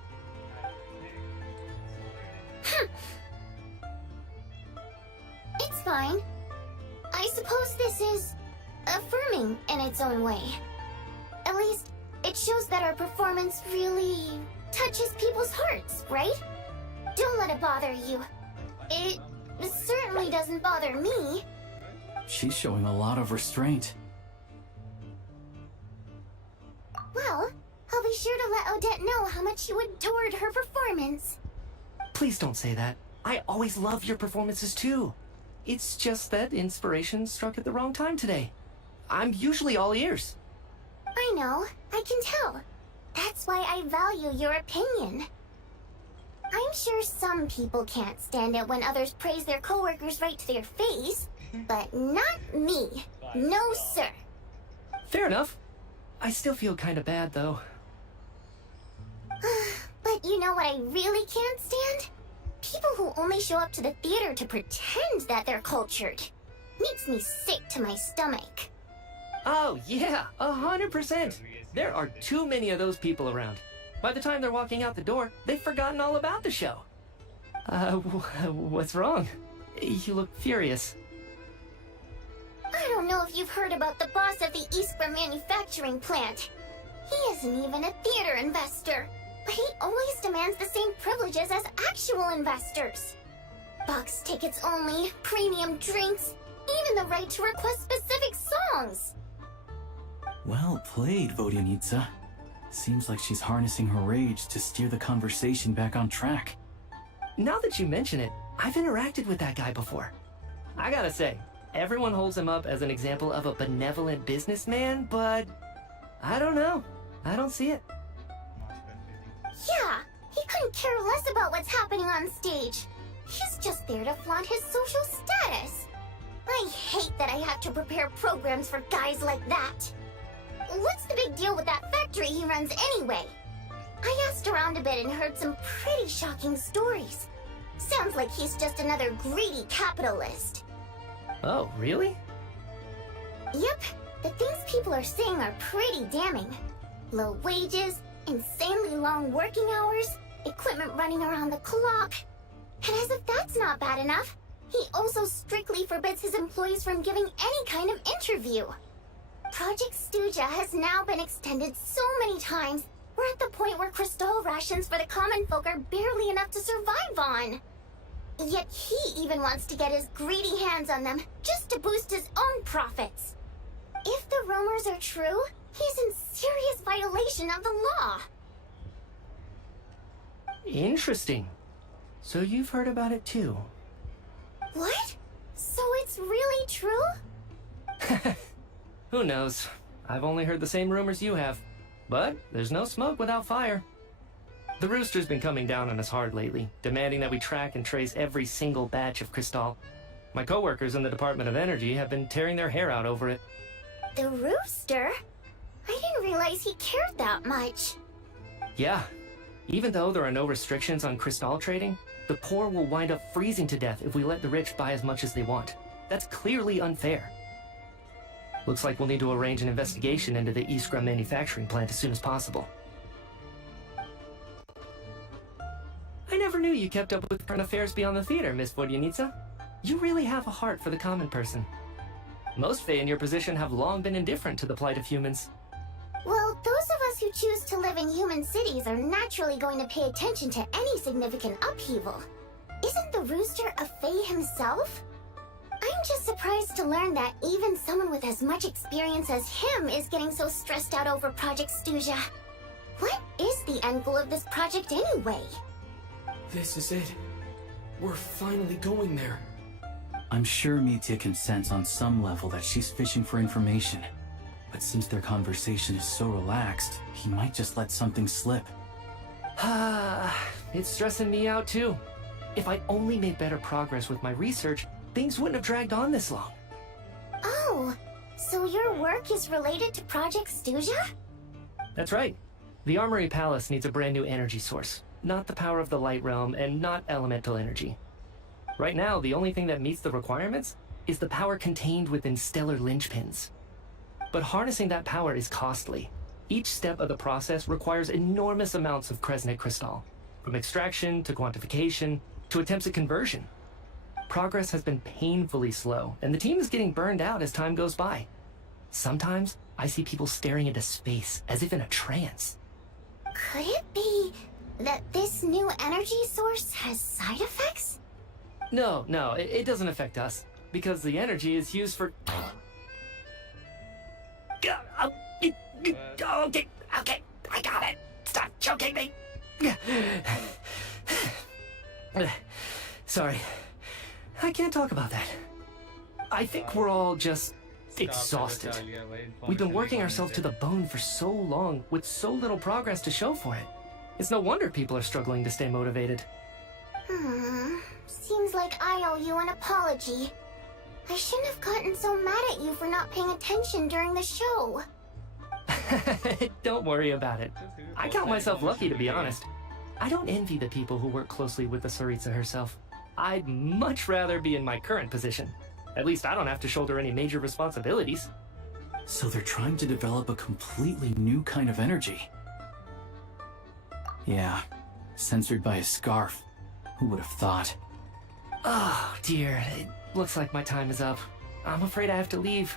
It's fine. I suppose this is affirming in its own way. At least, it shows that our performance really touches people's hearts, right? Don't let it bother you. It certainly doesn't bother me. She's showing a lot of restraint. Well, I'll be sure to let Odette know how much you adored her performance. Please don't say that. I always love your performances too. It's just that inspiration struck at the wrong time today. I'm usually all ears. I know, I can tell. That's why I value your opinion. I'm sure some people can't stand it when others praise their coworkers right to their face, but not me. No, sir. Fair enough. I still feel kind of bad, though. But you know what I really can't stand? People who only show up to the theater to pretend that they're cultured. Makes me sick to my stomach. Oh, yeah, 100%. There are too many of those people around. By the time they're walking out the door, they've forgotten all about the show. What's wrong? You look furious. I don't know if you've heard about the boss of the Iskra manufacturing plant. He isn't even a theater investor, but he always demands the same privileges as actual investors. Box tickets only, premium drinks, even the right to request specific songs. Well played, Vodyanitsa. Seems like she's harnessing her rage to steer the conversation back on track. Now that you mention it, I've interacted with that guy before. I gotta say, everyone holds him up as an example of a benevolent businessman, but I don't know. I don't see it. Yeah, he couldn't care less about what's happening on stage. He's just there to flaunt his social status. I hate that I have to prepare programs for guys like that. What's the big deal with that factory he runs anyway? I asked around a bit and heard some pretty shocking stories. Sounds like he's just another greedy capitalist. Oh, really? Yep, the things people are saying are pretty damning. Low wages, insanely long working hours, equipment running around the clock. And as if that's not bad enough, he also strictly forbids his employees from giving any kind of interview. Project Stuja has now been extended so many times, we're at the point where crystal rations for the common folk are barely enough to survive on. Yet he even wants to get his greedy hands on them just to boost his own profits. If the rumors are true, he's in serious violation of the law. Interesting. So you've heard about it too. What? So it's really true? Who knows? I've only heard the same rumors you have. But there's no smoke without fire. The Rooster's been coming down on us hard lately, demanding that we track and trace every single batch of Crystal. My coworkers in the Department of Energy have been tearing their hair out over it. The Rooster? I didn't realize he cared that much. Yeah. Even though there are no restrictions on Crystal trading, the poor will wind up freezing to death if we let the rich buy as much as they want. That's clearly unfair. Looks like we'll need to arrange an investigation into the Iskra manufacturing plant as soon as possible. I never knew you kept up with current affairs beyond the theater, Miss Vodyanitsa. You really have a heart for the common person. Most Fae in your position have long been indifferent to the plight of humans. Well, those of us who choose to live in human cities are naturally going to pay attention to any significant upheaval. Isn't the Rooster a Fae himself? I'm just surprised to learn that even someone with as much experience as him is getting so stressed out over Project Stuja. What is the end goal of this project anyway? This is it. We're finally going there. I'm sure Mitya can sense on some level that she's fishing for information. But since their conversation is so relaxed, he might just let something slip. It's stressing me out too. If I only made better progress with my research, things wouldn't have dragged on this long. Oh, so your work is related to Project Stuja? That's right. The Armory Palace needs a brand new energy source. Not the power of the Light Realm, and not elemental energy. Right now, the only thing that meets the requirements is the power contained within stellar linchpins. But harnessing that power is costly. Each step of the process requires enormous amounts of Kresnik crystal, from extraction to quantification to attempts at conversion. Progress has been painfully slow, and the team is getting burned out as time goes by. Sometimes, I see people staring into space, as if in a trance. Could it be that this new energy source has side effects? No, it doesn't affect us, because the energy is used for... Okay, I got it. Stop choking me. Sorry, I can't talk about that. I think we're all just exhausted. We've been working ourselves to the bone for so long, with so little progress to show for it. It's no wonder people are struggling to stay motivated. Seems like I owe you an apology. I shouldn't have gotten so mad at you for not paying attention during the show. Don't worry about it. I count myself lucky, to be honest. I don't envy the people who work closely with the Tsaritsa herself. I'd much rather be in my current position. At least I don't have to shoulder any major responsibilities. So they're trying to develop a completely new kind of energy. Yeah, censored by a scarf. Who would have thought? Oh, dear. It looks like my time is up. I'm afraid I have to leave.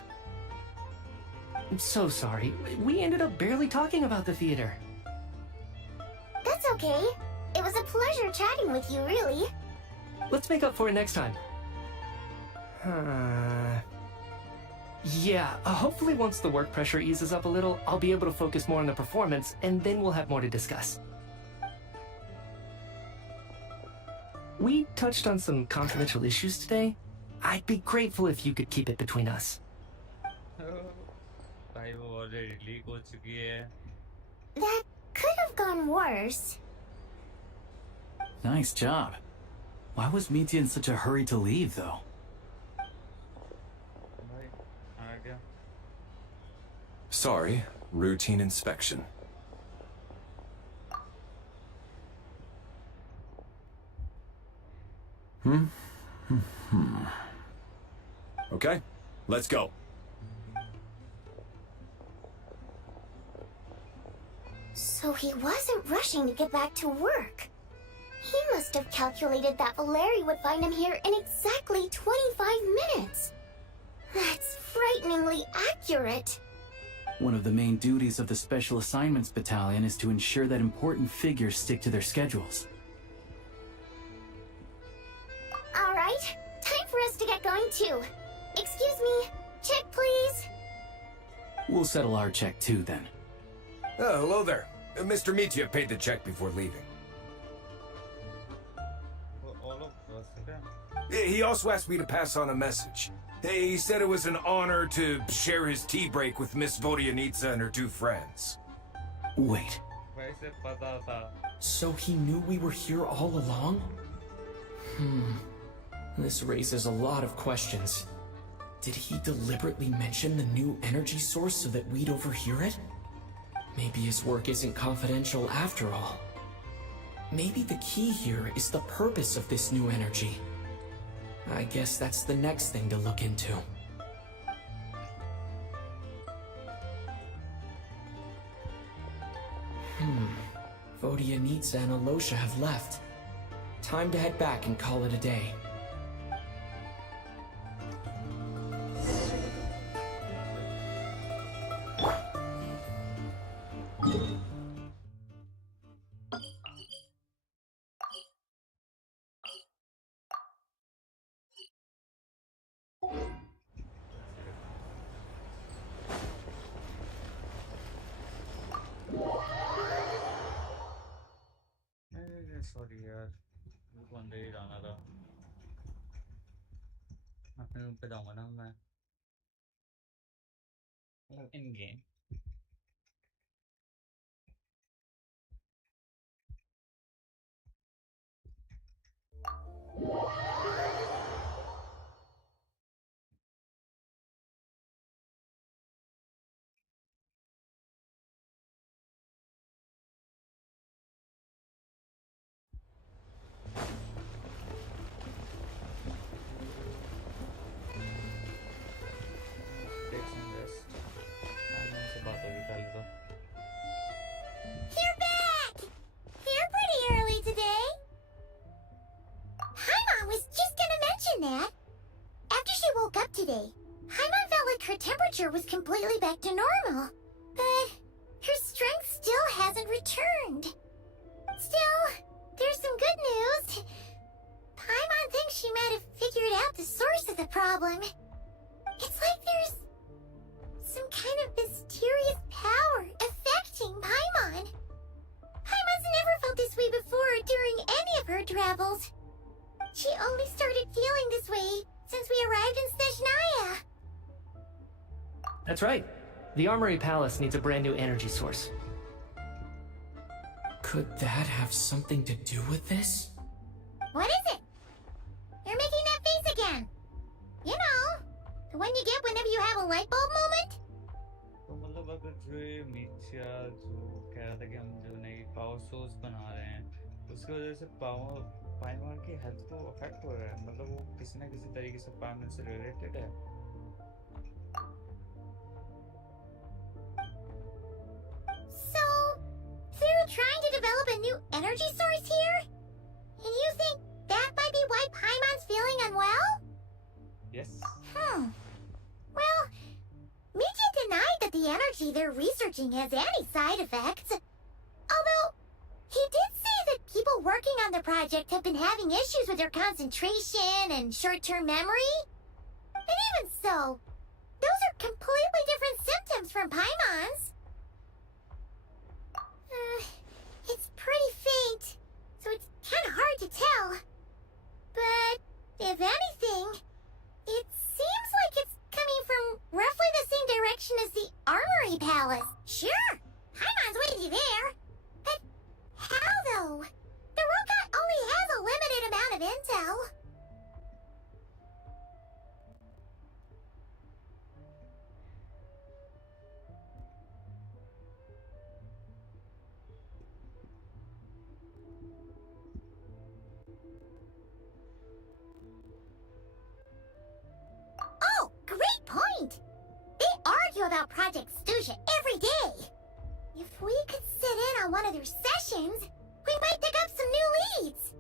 I'm so sorry. We ended up barely talking about the theater. That's okay. It was a pleasure chatting with you, really. Let's make up for it next time. Yeah, hopefully once the work pressure eases up a little, I'll be able to focus more on the performance, and then we'll have more to discuss. We touched on some confidential issues today. I'd be grateful if you could keep it between us. भाई वो already leak हो चुकी है. That could have gone worse. Nice job. Why was Mitya in such a hurry to leave, though? भाई आ गया. Sorry, routine inspection. Okay, let's go. So he wasn't rushing to get back to work. He must have calculated that Valeri would find him here in exactly 25 minutes. That's frighteningly accurate. One of the main duties of the Special Assignments Battalion is to ensure that important figures stick to their schedules. All right, time for us to get going too. Excuse me, check please. We'll settle our check too, then. Oh, hello there. Mr. Mitya paid the check before leaving. All of us, okay? He also asked me to pass on a message. He said it was an honor to share his tea break with Miss Vodyanitsa and her two friends. Wait, वैसे पता था. So he knew we were here all along? This raises a lot of questions. Did he deliberately mention the new energy source so that we'd overhear it? Maybe his work isn't confidential after all. Maybe the key here is the purpose of this new energy. I guess that's the next thing to look into. Vodyanitsa and Alosha have left. Time to head back and call it a day. Sorry यार, वो अंदर ही जाना था. अपने room पे जाऊंगा ना मैं. इन गेम. Take some rest. मैं उनसे बात होगी पहले तो. You're back! You're pretty early today. Haimon was just gonna mention that. After she woke up today, Haimon felt like her temperature was completely back to normal. But her strength still hasn't returned. Still, there's some good news. Paimon thinks she might have figured out the source of the problem. It's like there's some kind of mysterious power affecting Paimon. Paimon's never felt this way before during any of her travels. She only started feeling this way since we arrived in Snezhnaya. That's right. The Armory Palace needs a brand new energy source. Could that have something to do with this? What is it? You're making that face again. You know, the one you get whenever you have a light bulb moment? तो मतलब अगर जो ये media जो कह रहा था कि हम जो नई पावर सोर्स बना रहे हैं उसकी वजह से पावर पाइमर की हेल्थ को अफेक्ट हो रहा है मतलब वो किसी ना किसी तरीके से पाइमर से रिलेटेड है So, they're trying to develop a new energy source here? And you think that might be why Paimon's feeling unwell? Yes Well, Michi denied that the energy they're researching has any side effects. Although, he did say that people working on the project have been having issues with their concentration and short-term memory. And even so, those are completely different symptoms from Paimon's. It's pretty faint, so it's kind of hard to tell. But, if anything, it seems like it's coming from roughly the same direction as the Armory Palace. Sure, Paimon's with you there. But how, though? The robot only has a limited amount of intel. Oh, great point! They argue about Project Stuja every day. If we could sit in on one of their sessions, we might pick up some new leads.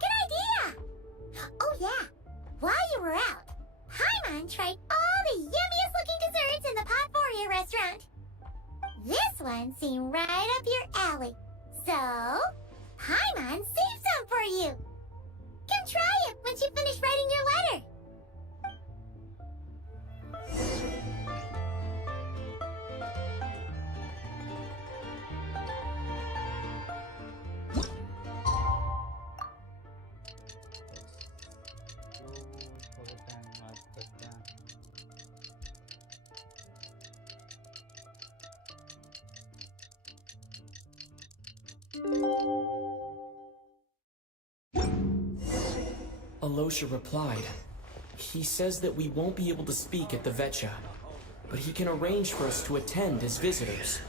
Good idea! Oh yeah, while you were out, Paimon tried all the yummiest looking desserts in the Potpourri restaurant. This one seemed right up your alley. So, Paimon saved some for you. Come try it once you finish writing your letter. तो थोड़ा time बात करते हैं Alosha replied. He says that we won't be able to speak at the Vetcha, but he can arrange for us to attend as visitors.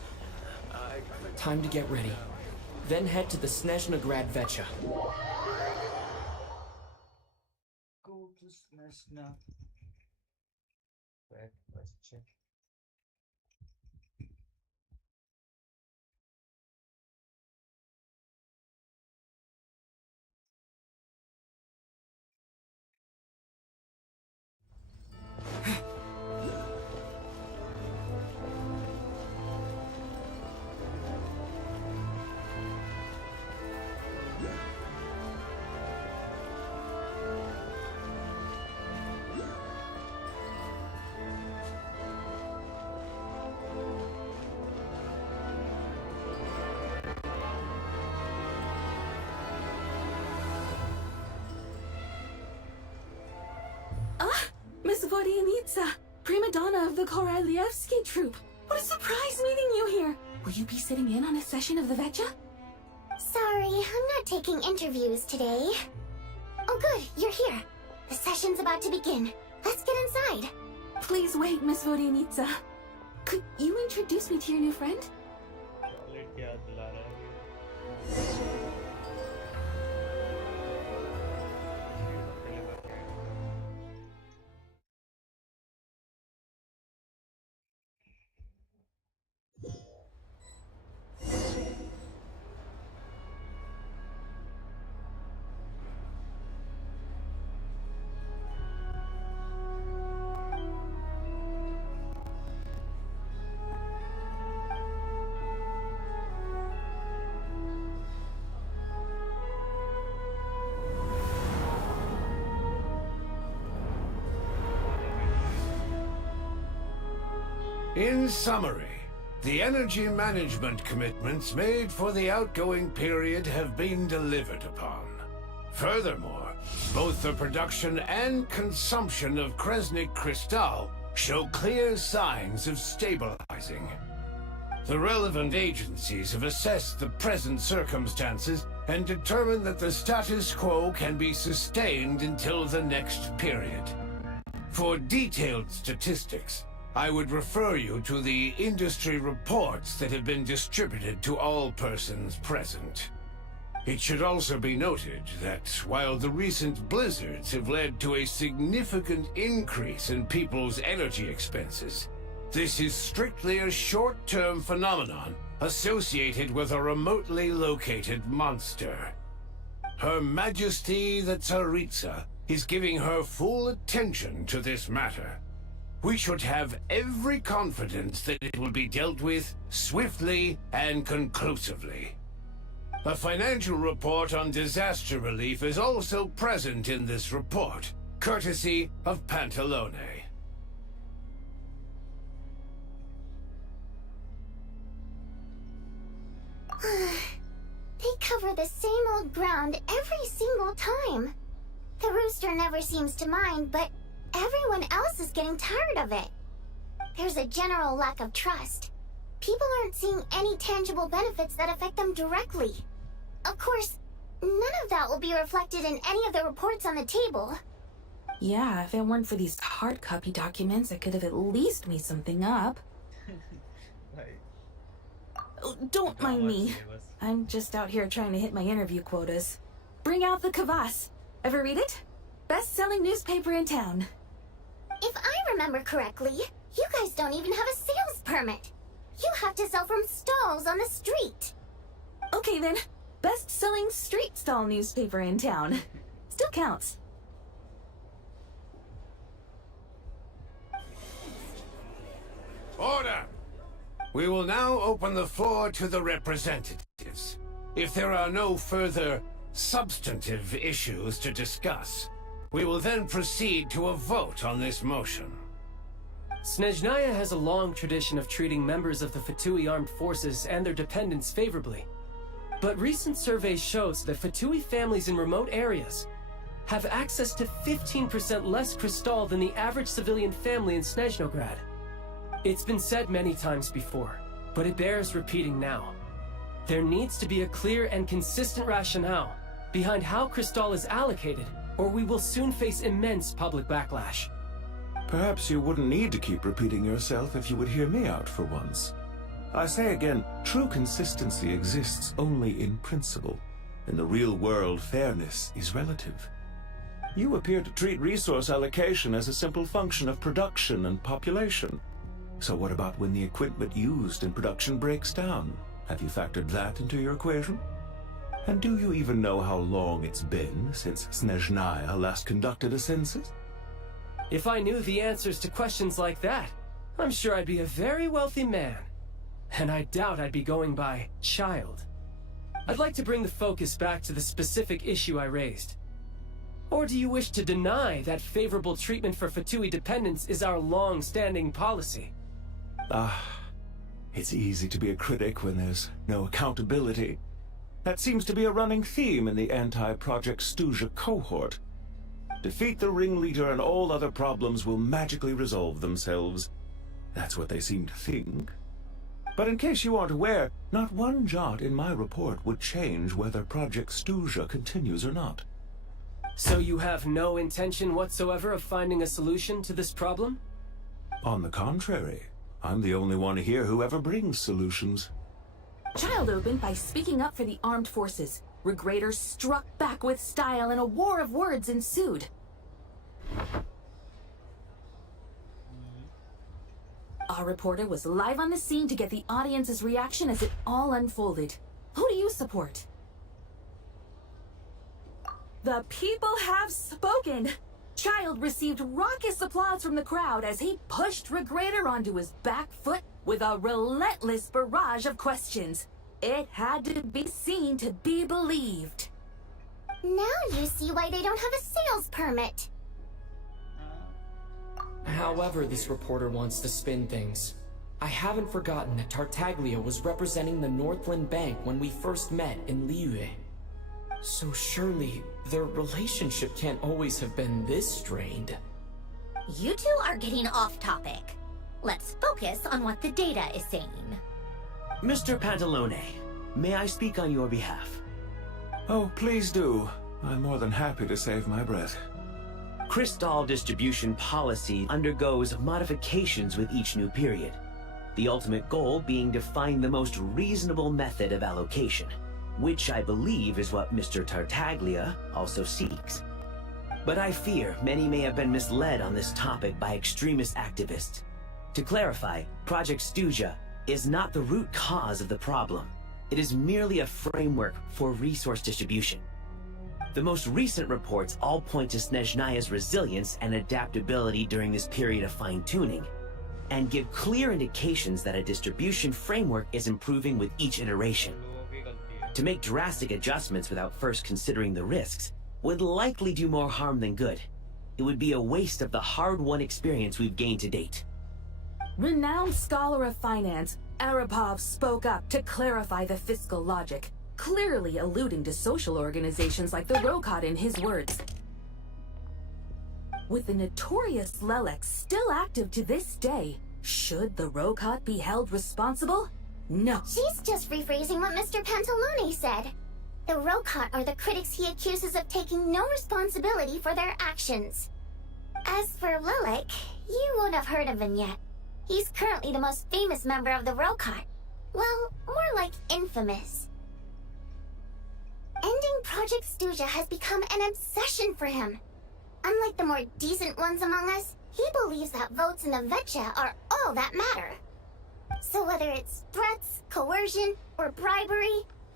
Time to get ready. Then head to the Snezhnograd Vetcha. go to smash now wait let's check Miss Vodyanitsa, prima donna of the Korolievsky troupe. What a surprise meeting you here. Will you be sitting in on a session of the Vetcha? Sorry, I'm not taking interviews today. Oh good, you're here. The session's about to begin. Let's get inside. Please wait, Miss Vodyanitsa. Could you introduce me to your new friend? Chocolate याद दिला रहा है In summary, the energy management commitments made for the outgoing period have been delivered upon. Furthermore, both the production and consumption of Kresnik Crystal show clear signs of stabilizing. The relevant agencies have assessed the present circumstances and determined that the status quo can be sustained until the next period. For detailed statistics, I would refer you to the industry reports that have been distributed to all persons present. It should also be noted that while the recent blizzards have led to a significant increase in people's energy expenses, this is strictly a short-term phenomenon associated with a remotely located monster. Her Majesty the Tsaritsa is giving her full attention to this matter. We should have every confidence that it will be dealt with swiftly and conclusively. A financial report on disaster relief is also present in this report, courtesy of Pantalone. They cover the same old ground every single time. The rooster never seems to mind, but everyone else is getting tired of it. There's a general lack of trust. People aren't seeing any tangible benefits that affect them directly. Of course, none of that will be reflected in any of the reports on the table. Yeah, if it weren't for these hard copy documents, I could have at least made something up. Oh, don't mind me. I'm just out here trying to hit my interview quotas. Bring out the kvass. Ever read it? Best-selling newspaper in town. If I remember correctly, you guys don't even have a sales permit. You have to sell from stalls on the street. Okay then, best-selling street stall newspaper in town. Still counts. Order! We will now open the floor to the representatives. If there are no further substantive issues to discuss, we will then proceed to a vote on this motion. Snezhnaya has a long tradition of treating members of the Fatui armed forces and their dependents favorably. But recent surveys shows that Fatui families in remote areas have access to 15% less crystal than the average civilian family in Snezhnograd. It's been said many times before, but it bears repeating now. There needs to be a clear and consistent rationale behind how crystal is allocated, or we will soon face immense public backlash. Perhaps you wouldn't need to keep repeating yourself if you would hear me out for once. I say again, true consistency exists only in principle. In the real world, fairness is relative. You appear to treat resource allocation as a simple function of production and population. So what about when the equipment used in production breaks down? Have you factored that into your equation? And do you even know how long it's been since Snezhnaya last conducted a census? If I knew the answers to questions like that, I'm sure I'd be a very wealthy man. And I doubt I'd be going by child. I'd like to bring the focus back to the specific issue I raised. Or do you wish to deny that favorable treatment for Fatui dependents is our long-standing policy? It's easy to be a critic when there's no accountability. That seems to be a running theme in the anti-Project Stuja cohort. Defeat the ringleader and all other problems will magically resolve themselves. That's what they seem to think. But in case you aren't aware, not one jot in my report would change whether Project Stuja continues or not. So you have no intention whatsoever of finding a solution to this problem? On the contrary, I'm the only one here who ever brings solutions. Child opened by speaking up for the armed forces. Regrader struck back with style and a war of words ensued. Our reporter was live on the scene to get the audience's reaction as it all unfolded. Who do you support? The people have spoken! Child received raucous applause from the crowd as he pushed Regrader onto his back foot with a relentless barrage of questions. It had to be seen to be believed. Now you see why they don't have a sales permit. However this reporter wants to spin things, I haven't forgotten that Tartaglia was representing the Northland Bank when we first met in Liyue. So surely, their relationship can't always have been this strained. You two are getting off topic. Let's focus on what the data is saying. Mr. Pantalone, may I speak on your behalf? Oh, please do. I'm more than happy to save my breath. Crystal distribution policy undergoes modifications with each new period. The ultimate goal being to find the most reasonable method of allocation, which I believe is what Mr. Tartaglia also seeks. But I fear many may have been misled on this topic by extremist activists. To clarify, Project Stuja is not the root cause of the problem. It is merely a framework for resource distribution. The most recent reports all point to Snezhnaya's resilience and adaptability during this period of fine-tuning, and give clear indications that a distribution framework is improving with each iteration. To make drastic adjustments without first considering the risks would likely do more harm than good. It would be a waste of the hard-won experience we've gained to date. Renowned scholar of finance, Arapov spoke up to clarify the fiscal logic, clearly alluding to social organizations like the Rokot in his words. With the notorious Lelex still active to this day, should the Rokot be held responsible? No. She's just rephrasing what Mr. Pantalone said. The Rokot are the critics he accuses of taking no responsibility for their actions. As for Lilac, you won't have heard of him yet. He's currently the most famous member of the Rokot. Well, more like infamous. Ending Project Stuja has become an obsession for him. Unlike the more decent ones among us, he believes that votes in the Vetcha are all that matter. So whether it's threats, coercion, or bribery,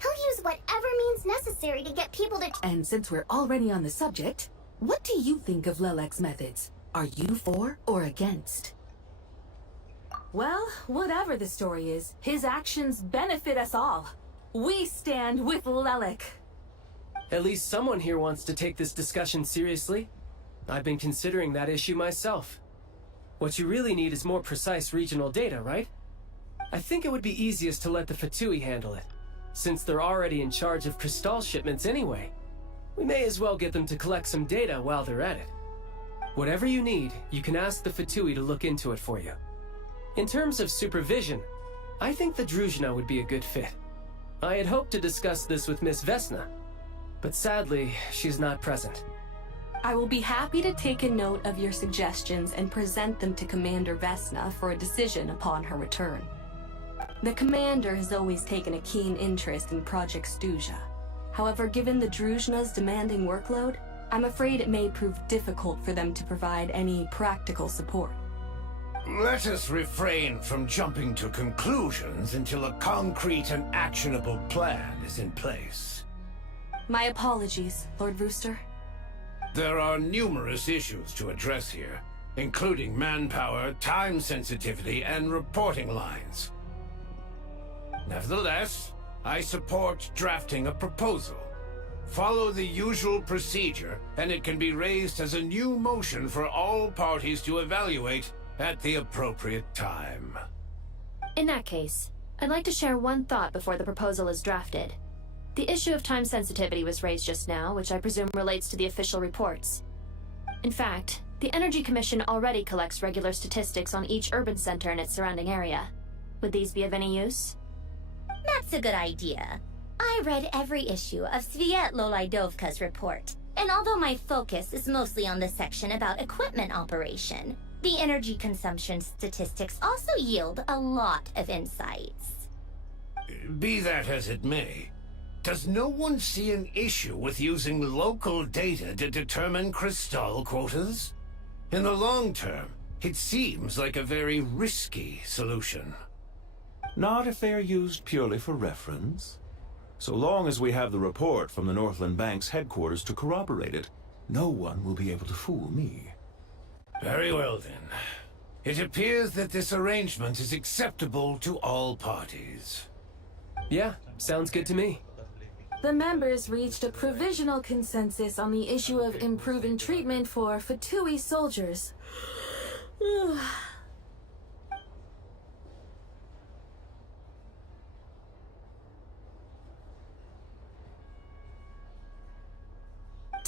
he'll use whatever means necessary to get people to... And since we're already on the subject, what do you think of Lelec's methods? Are you for or against? Well, whatever the story is, his actions benefit us all. We stand with Lelec. At least someone here wants to take this discussion seriously. I've been considering that issue myself. What you really need is more precise regional data, right? I think it would be easiest to let the Fatui handle it, since they're already in charge of Crystal shipments anyway. We may as well get them to collect some data while they're at it. Whatever you need, you can ask the Fatui to look into it for you. In terms of supervision, I think the Druzhna would be a good fit. I had hoped to discuss this with Miss Vesna, but sadly, she's not present. I will be happy to take a note of your suggestions and present them to Commander Vesna for a decision upon her return. The Commander has always taken a keen interest in Project Stuja. However, given the Druzhna's demanding workload, I'm afraid it may prove difficult for them to provide any practical support. Let us refrain from jumping to conclusions until a concrete and actionable plan is in place. My apologies, Lord Rooster. There are numerous issues to address here, including manpower, time sensitivity, and reporting lines. Nevertheless, I support drafting a proposal. Follow the usual procedure, and it can be raised as a new motion for all parties to evaluate at the appropriate time. In that case, I'd like to share one thought before the proposal is drafted. The issue of time sensitivity was raised just now, which I presume relates to the official reports. In fact, the Energy Commission already collects regular statistics on each urban center and its surrounding area. Would these be of any use? That's a good idea. I read every issue of Sviet-Lolaidovka's report, and although my focus is mostly on the section about equipment operation, the energy consumption statistics also yield a lot of insights. Be that as it may, does no one see an issue with using local data to determine Crystal quotas? In the long term, it seems like a very risky solution. Not if they are used purely for reference. So long as we have the report from the Northland Bank's headquarters to corroborate it, no one will be able to fool me. Very well then. It appears that this arrangement is acceptable to all parties. Yeah, sounds good to me. The members reached a provisional consensus on the issue of improving treatment for Fatui soldiers.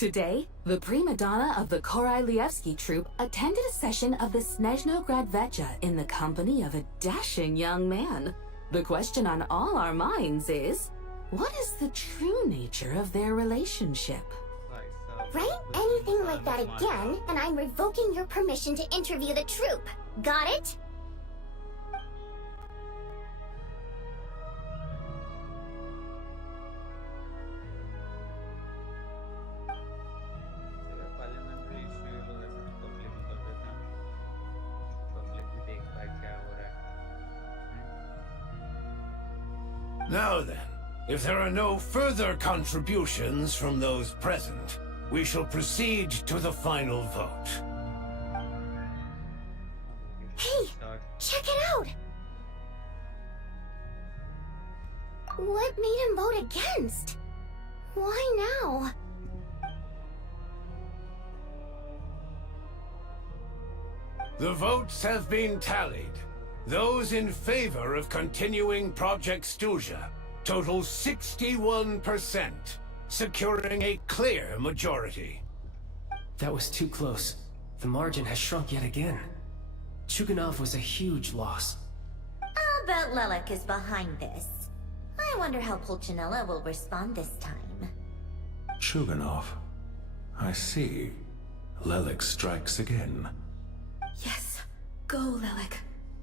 Today, the prima donna of the Korylevsky troupe attended a session of the Snezhnograd Vecha in the company of a dashing young man. The question on all our minds is, what is the true nature of their relationship? Write anything like that again, and I'm revoking your permission to interview the troupe. Got it? Now then, if there are no further contributions from those present, we shall proceed to the final vote. Hey, check it out! What made him vote against? Why now? The votes have been tallied. Those in favor of continuing Project Stuja total 61%, securing a clear majority. That was too close. The margin has shrunk yet again. Chuganov was a huge loss. I'll bet Lelek is behind this. I wonder how Pulcinella will respond this time. Chuganov. I see. Lelek strikes again. Yes, go Lelek.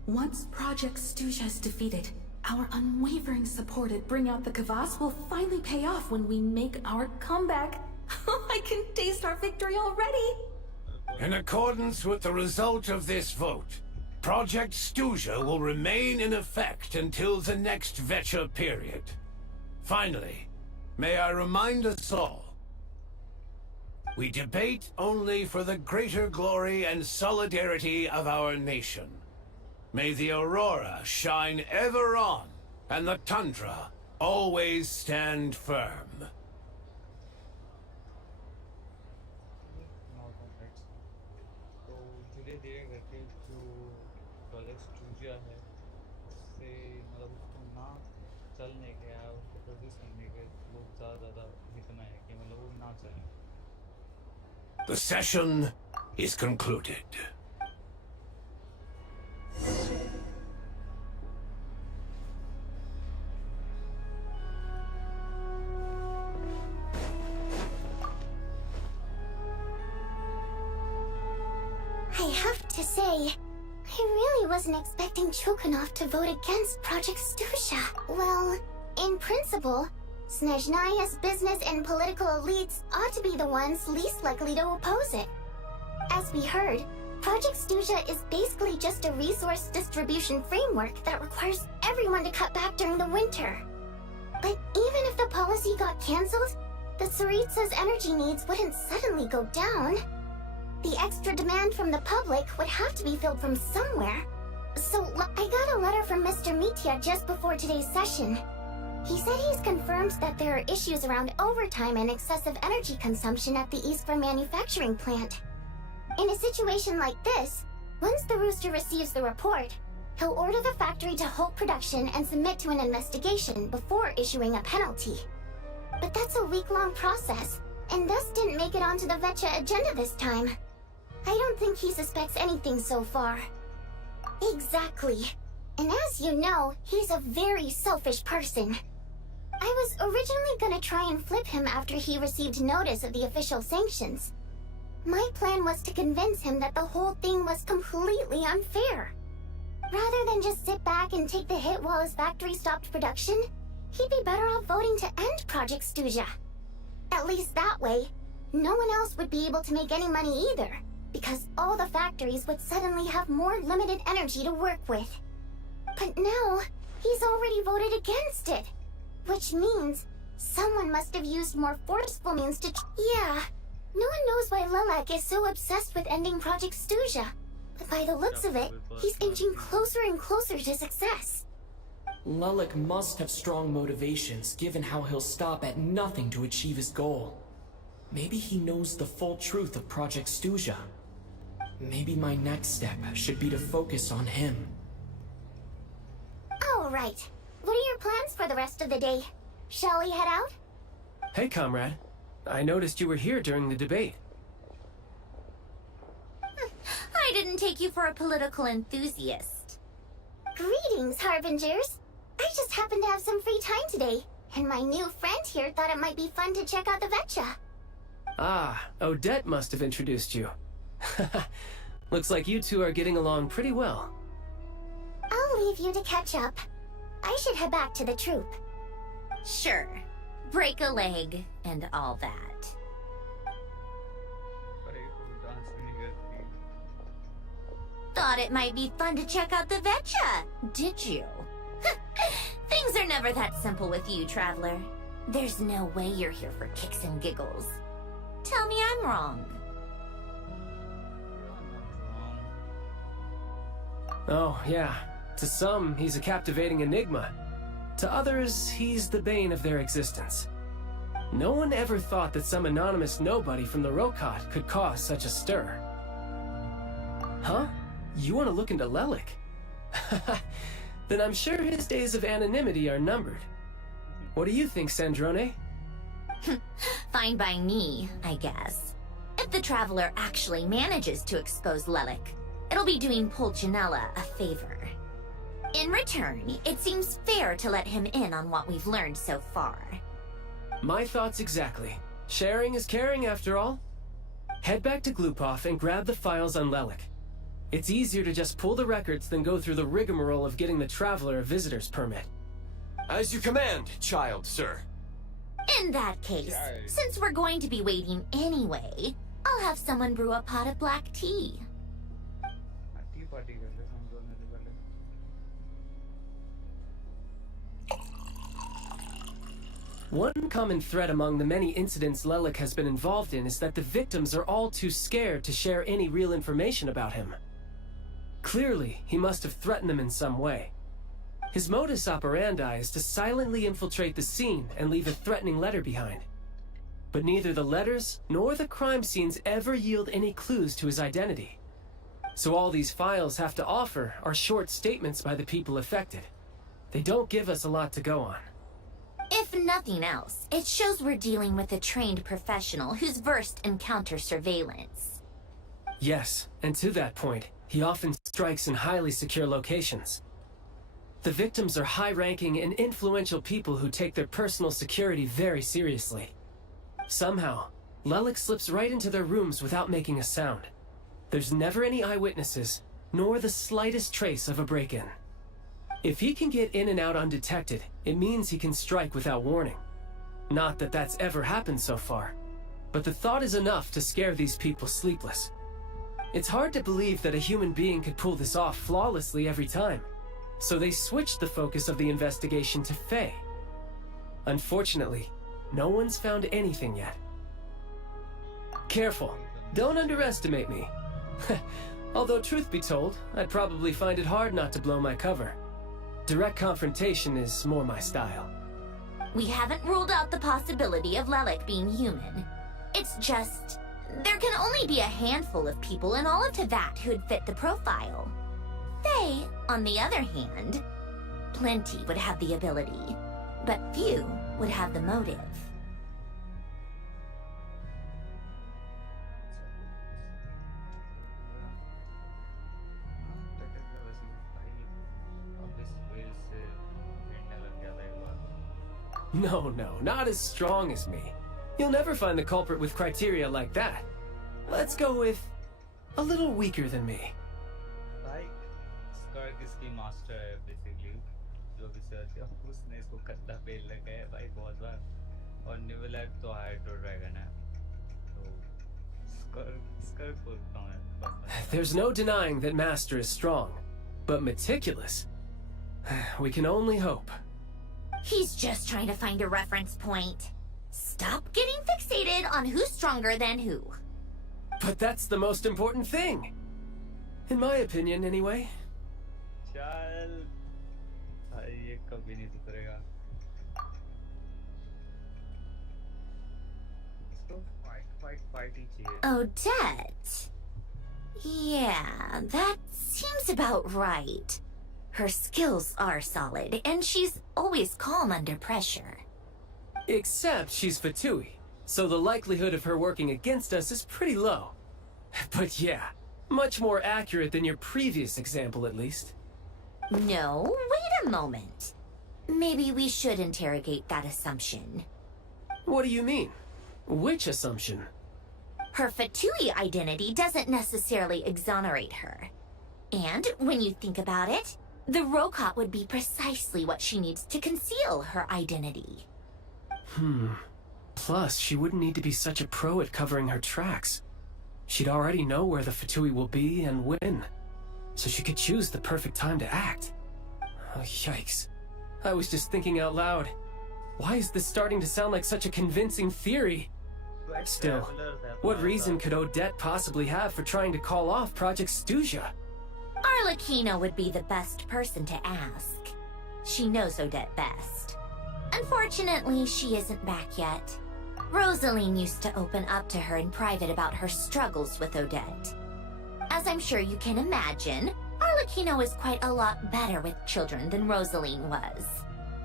Once Project Stuja is defeated, our unwavering support at Bring Out the Kvass will finally pay off when we make our comeback. I can taste our victory already! In accordance with the result of this vote, Project Stuja will remain in effect until the next Vecha period. Finally, may I remind us all, we debate only for the greater glory and solidarity of our nation. May the aurora shine ever on, and the tundra always stand firm. तो धीरे धीरे करके जो project studio है उससे मतलब उसको ना चलने के या उसको प्रोड्यूस करने के लोग ज़्यादा हित में है कि मतलब वो ना चले. The session is concluded. I have to say, I really wasn't expecting Chuganov to vote against Project Stuja. Well, in principle, Snezhnaya's business and political elites ought to be the ones least likely to oppose it. As we heard, Project Stuja is basically just a resource distribution framework that requires everyone to cut back during the winter. But even if the policy got cancelled, the Tsaritsa's energy needs wouldn't suddenly go down. The extra demand from the public would have to be filled from somewhere. So, I got a letter from Mr. Mitya just before today's session. He said he's confirmed that there are issues around overtime and excessive energy consumption at the Iskra manufacturing plant. In a situation like this, once the Rooster receives the report, he'll order the factory to halt production and submit to an investigation before issuing a penalty. But that's a week-long process, and thus didn't make it onto the Vecha agenda this time. I don't think he suspects anything so far. Exactly. And as you know, he's a very selfish person. I was originally gonna try and flip him after he received notice of the official sanctions. My plan was to convince him that the whole thing was completely unfair. Rather than just sit back and take the hit while his factory stopped production, he'd be better off voting to end Project Stuja. At least that way, no one else would be able to make any money either, because all the factories would suddenly have more limited energy to work with. But now, he's already voted against it, which means someone must have used more forceful means to Yeah, no one knows why Lelek is so obsessed with ending Project Stuja, but by the looks of it, he's inching closer and closer to success. Lelek must have strong motivations, given how he'll stop at nothing to achieve his goal. Maybe he knows the full truth of Project Stuja. Maybe my next step should be to focus on him. All right. What are your plans for the rest of the day? Shall we head out? Hey, comrade. I noticed you were here during the debate. I didn't take you for a political enthusiast. Greetings, Harbingers. I just happened to have some free time today, and my new friend here thought it might be fun to check out the Vetcha. Ah, Odette must have introduced you. Looks like you two are getting along pretty well. I'll leave you to catch up. I should head back to the troop. Sure. Break a leg and all that. Thought it might be fun to check out the Vetcha, did you? Things are never that simple with you, Traveler. There's no way you're here for kicks and giggles. Tell me I'm wrong. Oh, yeah. To some, he's a captivating enigma. To others, he's the bane of their existence. No one ever thought that some anonymous nobody from the Rokot could cause such a stir. Huh? You want to look into Lelik? Then I'm sure his days of anonymity are numbered. What do you think, Sandrone? Fine by me, I guess. If the Traveler actually manages to expose Lelik, it'll be doing Pulcinella a favor. In return, it seems fair to let him in on what we've learned so far. My thoughts exactly. Sharing is caring, after all. Head back to Glupov and grab the files on Lelik. It's easier to just pull the records than go through the rigmarole of getting the Traveler a visitor's permit. As you command, child, sir. In that case, since we're going to be waiting anyway, I'll have someone brew a pot of black tea. One common thread among the many incidents Lelik has been involved in is that the victims are all too scared to share any real information about him. Clearly, he must have threatened them in some way. His modus operandi is to silently infiltrate the scene and leave a threatening letter behind. But neither the letters nor the crime scenes ever yield any clues to his identity. So all these files have to offer are short statements by the people affected. They don't give us a lot to go on. If nothing else, it shows we're dealing with a trained professional who's versed in counter-surveillance. Yes, and to that point, he often strikes in highly secure locations. The victims are high-ranking and influential people who take their personal security very seriously. Somehow, Lelik slips right into their rooms without making a sound. There's never any eyewitnesses, nor the slightest trace of a break-in. If he can get in and out undetected, it means he can strike without warning. Not that that's ever happened so far, but the thought is enough to scare these people sleepless. It's hard to believe that a human being could pull this off flawlessly every time, so they switched the focus of the investigation to Faye. Unfortunately, no one's found anything yet. Careful, don't underestimate me. Although truth be told, I'd probably find it hard not to blow my cover. Direct confrontation is more my style. We haven't ruled out the possibility of Lelik being human. It's just, there can only be a handful of people in all of Teyvat who'd fit the profile. They, on the other hand, plenty would have the ability, but few would have the motive. No, not as strong as me. You'll never find the culprit with criteria like that. Let's go with a little weaker than me. भाई skirt इसकी master है basically जो भी search है उसने इसको कद्दा पेल रखा है भाई बहुत बार और निवलैक तो हाइड्रो ड्रैगन है तो स्कर्ट बोलता हूँ. There's no denying that Master is strong, but meticulous. We can only hope. He's just trying to find a reference point. Stop getting fixated on who's stronger than who. But that's the most important thing. In my opinion, anyway. चल भाई ये कभी नहीं सुधरेगा. इसको fight ही चाहिए. Odette? Yeah, that seems about right. Her skills are solid, and she's always calm under pressure. Except she's Fatui, so the likelihood of her working against us is pretty low. But yeah, much more accurate than your previous example, at least. No, wait a moment. Maybe we should interrogate that assumption. What do you mean? Which assumption? Her Fatui identity doesn't necessarily exonerate her. And when you think about it, the Rokot would be precisely what she needs to conceal her identity. Plus, she wouldn't need to be such a pro at covering her tracks. She'd already know where the Fatui will be and when, so she could choose the perfect time to act. Oh, yikes. I was just thinking out loud. Why is this starting to sound like such a convincing theory? Still, what reason could Odette possibly have for trying to call off Project Stuja? Arlecchino would be the best person to ask. She knows Odette best. Unfortunately, she isn't back yet. Rosaline used to open up to her in private about her struggles with Odette. As I'm sure you can imagine, Arlecchino is quite a lot better with children than Rosaline was.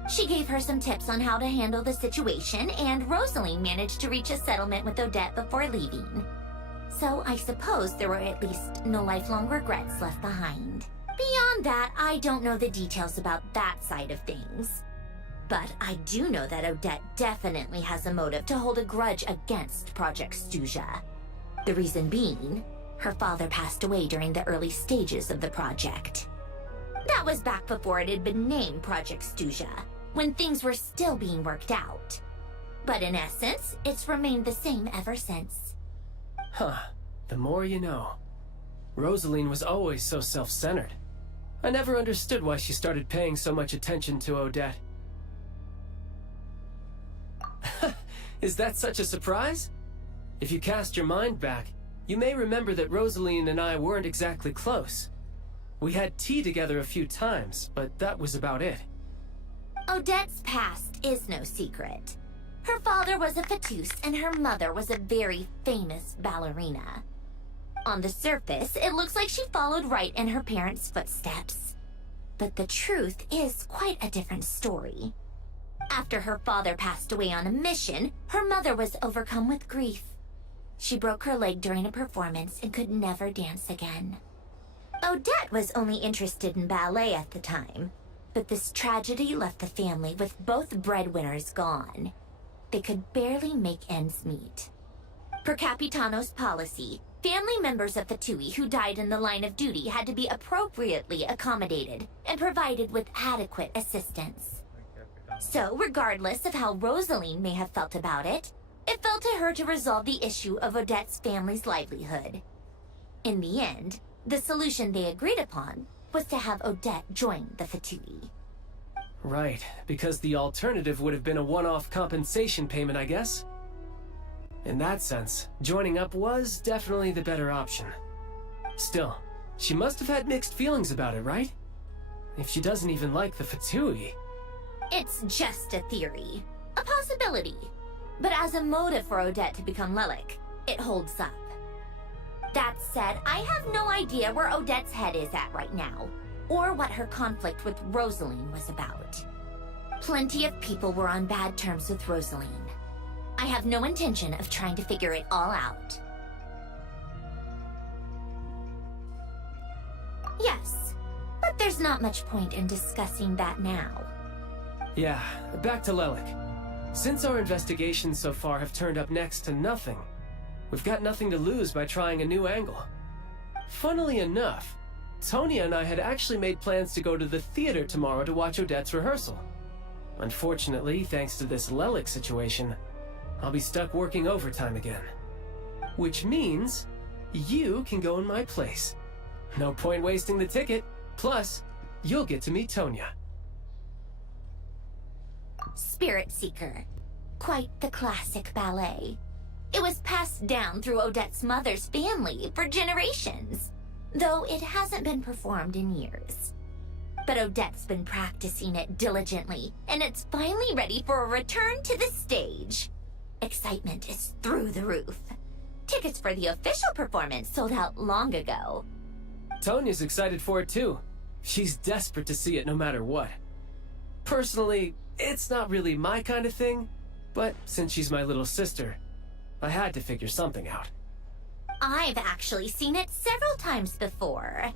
She gave her some tips on how to handle the situation, and Rosaline managed to reach a settlement with Odette before leaving. So I suppose there were at least no lifelong regrets left behind. Beyond that, I don't know the details about that side of things. But I do know that Odette definitely has a motive to hold a grudge against Project Stuja. The reason being, her father passed away during the early stages of the project. That was back before it had been named Project Stuja, when things were still being worked out. But in essence, it's remained the same ever since. Huh. The more you know. Rosaline was always so self-centered. I never understood why she started paying so much attention to Odette. Is that such a surprise? If you cast your mind back, you may remember that Rosaline and I weren't exactly close. We had tea together a few times, but that was about it. Odette's past is no secret. Her father was a Fatus and her mother was a very famous ballerina. On the surface, it looks like she followed right in her parents' footsteps. But the truth is quite a different story. After her father passed away on a mission, her mother was overcome with grief. She broke her leg during a performance and could never dance again. Odette was only interested in ballet at the time, but this tragedy left the family with both breadwinners gone. They could barely make ends meet. Per Capitano's policy, family members of Fatui who died in the line of duty had to be appropriately accommodated and provided with adequate assistance. So, regardless of how Rosaline may have felt about it, it fell to her to resolve the issue of Odette's family's livelihood. In the end, the solution they agreed upon was to have Odette join the Fatui. Right, because the alternative would have been a one-off compensation payment, I guess. In that sense, joining up was definitely the better option. Still, she must have had mixed feelings about it, right? If she doesn't even like the Fatui... It's just a theory. A possibility. But as a motive for Odette to become Lelik, it holds up. That said, I have no idea where Odette's head is at right now, or what her conflict with Rosaline was about. Plenty of people were on bad terms with Rosaline. I have no intention of trying to figure it all out. Yes, but there's not much point in discussing that now. Yeah, back to Lelik. Since our investigations so far have turned up next to nothing, we've got nothing to lose by trying a new angle. Funnily enough, Tonya and I had actually made plans to go to the theater tomorrow to watch Odette's rehearsal. Unfortunately, thanks to this Lelik situation, I'll be stuck working overtime again. Which means, you can go in my place. No point wasting the ticket, plus, you'll get to meet Tonya. Spirit Seeker. Quite the classic ballet. It was passed down through Odette's mother's family for generations, though it hasn't been performed in years. But Odette's been practicing it diligently, and it's finally ready for a return to the stage. Excitement is through the roof. Tickets for the official performance sold out long ago. Tonya's excited for it too. She's desperate to see it no matter what. Personally, it's not really my kind of thing, but since she's my little sister, I had to figure something out. I've actually seen it several times before.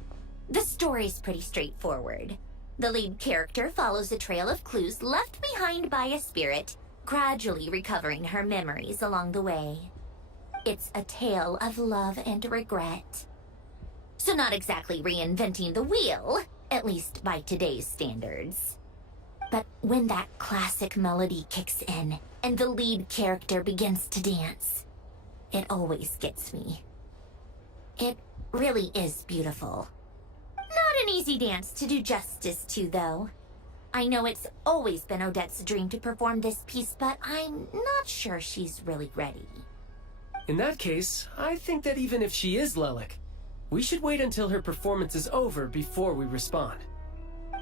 The story's pretty straightforward. The lead character follows a trail of clues left behind by a spirit, gradually recovering her memories along the way. It's a tale of love and regret. So not exactly reinventing the wheel, at least by today's standards. But when that classic melody kicks in and the lead character begins to dance, it always gets me. It really is beautiful. Not an easy dance to do justice to, though. I know it's always been Odette's dream to perform this piece, but I'm not sure she's really ready. In that case, I think that even if she is Lelik, we should wait until her performance is over before we respond.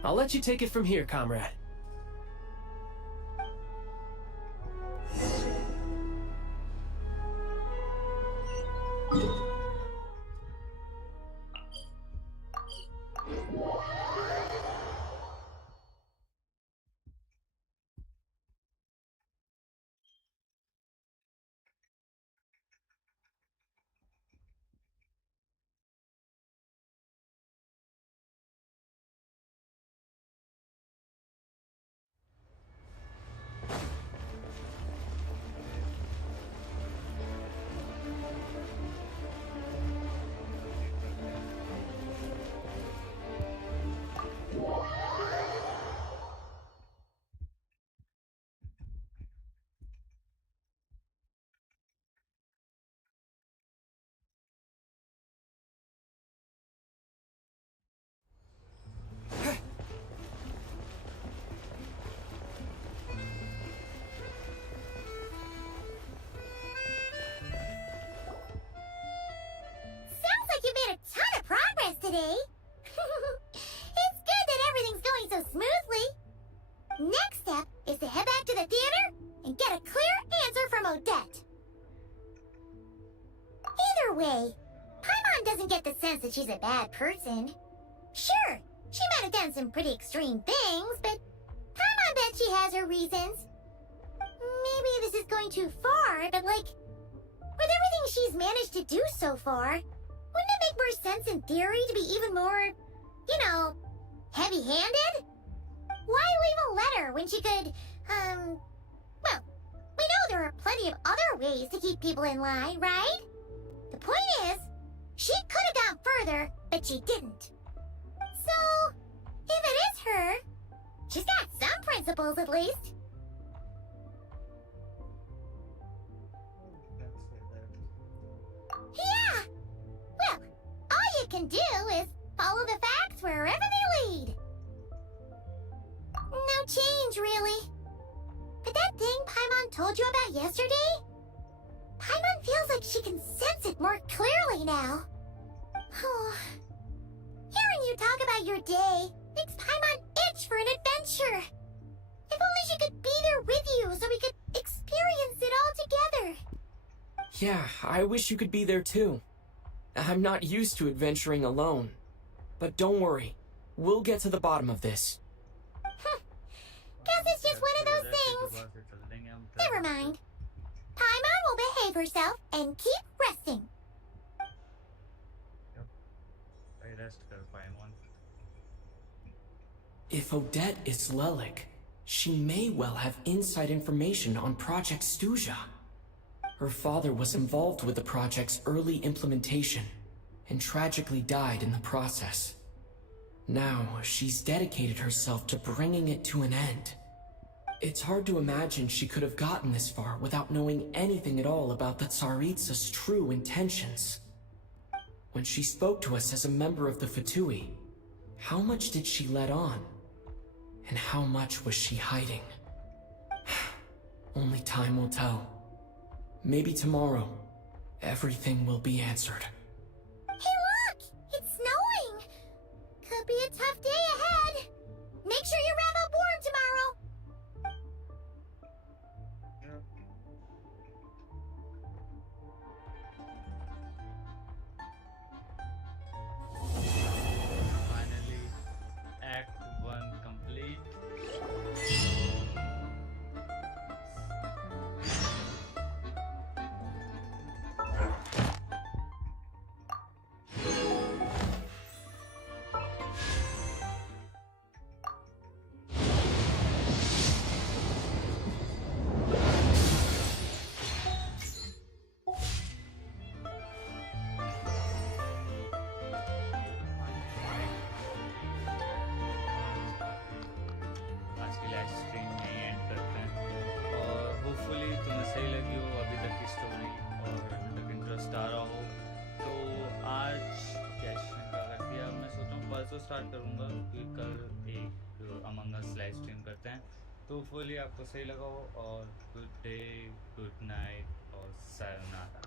I'll let you take it from here, comrade. Sounds like you made a ton of progress today. It's good that everything's going so smoothly. Next step is to head back to the theater and get a clear answer from Odette. Either way, Paimon doesn't get the sense that she's a bad person. Sure, she might have done some pretty extreme things, but Paimon bet she has her reasons. Maybe this is going too far, but like, with everything she's managed to do so far, wouldn't it make more sense in theory to be even more, you know, heavy-handed? Why leave a letter when she could, well, we know there are plenty of other ways to keep people in line, right? The point is, she could have gone further, but she didn't. So, if it is her, she's got some principles at least. Yeah! Well, all you can do is follow the facts wherever they lead. No change, really. But that thing Paimon told you about yesterday? Paimon feels like she can sense it more clearly now. Hearing you talk about your day makes Paimon itch for an adventure. If only she could be there with you so we could experience it all together. Yeah, I wish you could be there too. I'm not used to adventuring alone. But don't worry, we'll get to the bottom of this. Guess it's just one of those things. Never mind. Paimon will behave herself and keep resting. If Odette is Lelik, she may well have inside information on Project Stuja. Her father was involved with the project's early implementation and tragically died in the process. Now, she's dedicated herself to bringing it to an end. It's hard to imagine she could have gotten this far without knowing anything at all about the Tsaritsa's true intentions. When she spoke to us as a member of the Fatui, how much did she let on? And how much was she hiding? Only time will tell. Maybe tomorrow, everything will be answered. Hey look! It's snowing! Could be a tough day ahead. Make sure you wrap up warm tomorrow. Finally, Act 1 complete. परसों start करूँगा कि कल एक among us live stream करते हैं। तो fully आपको सही लगा हो और गुड डे, गुड नाइट और सायोनारा।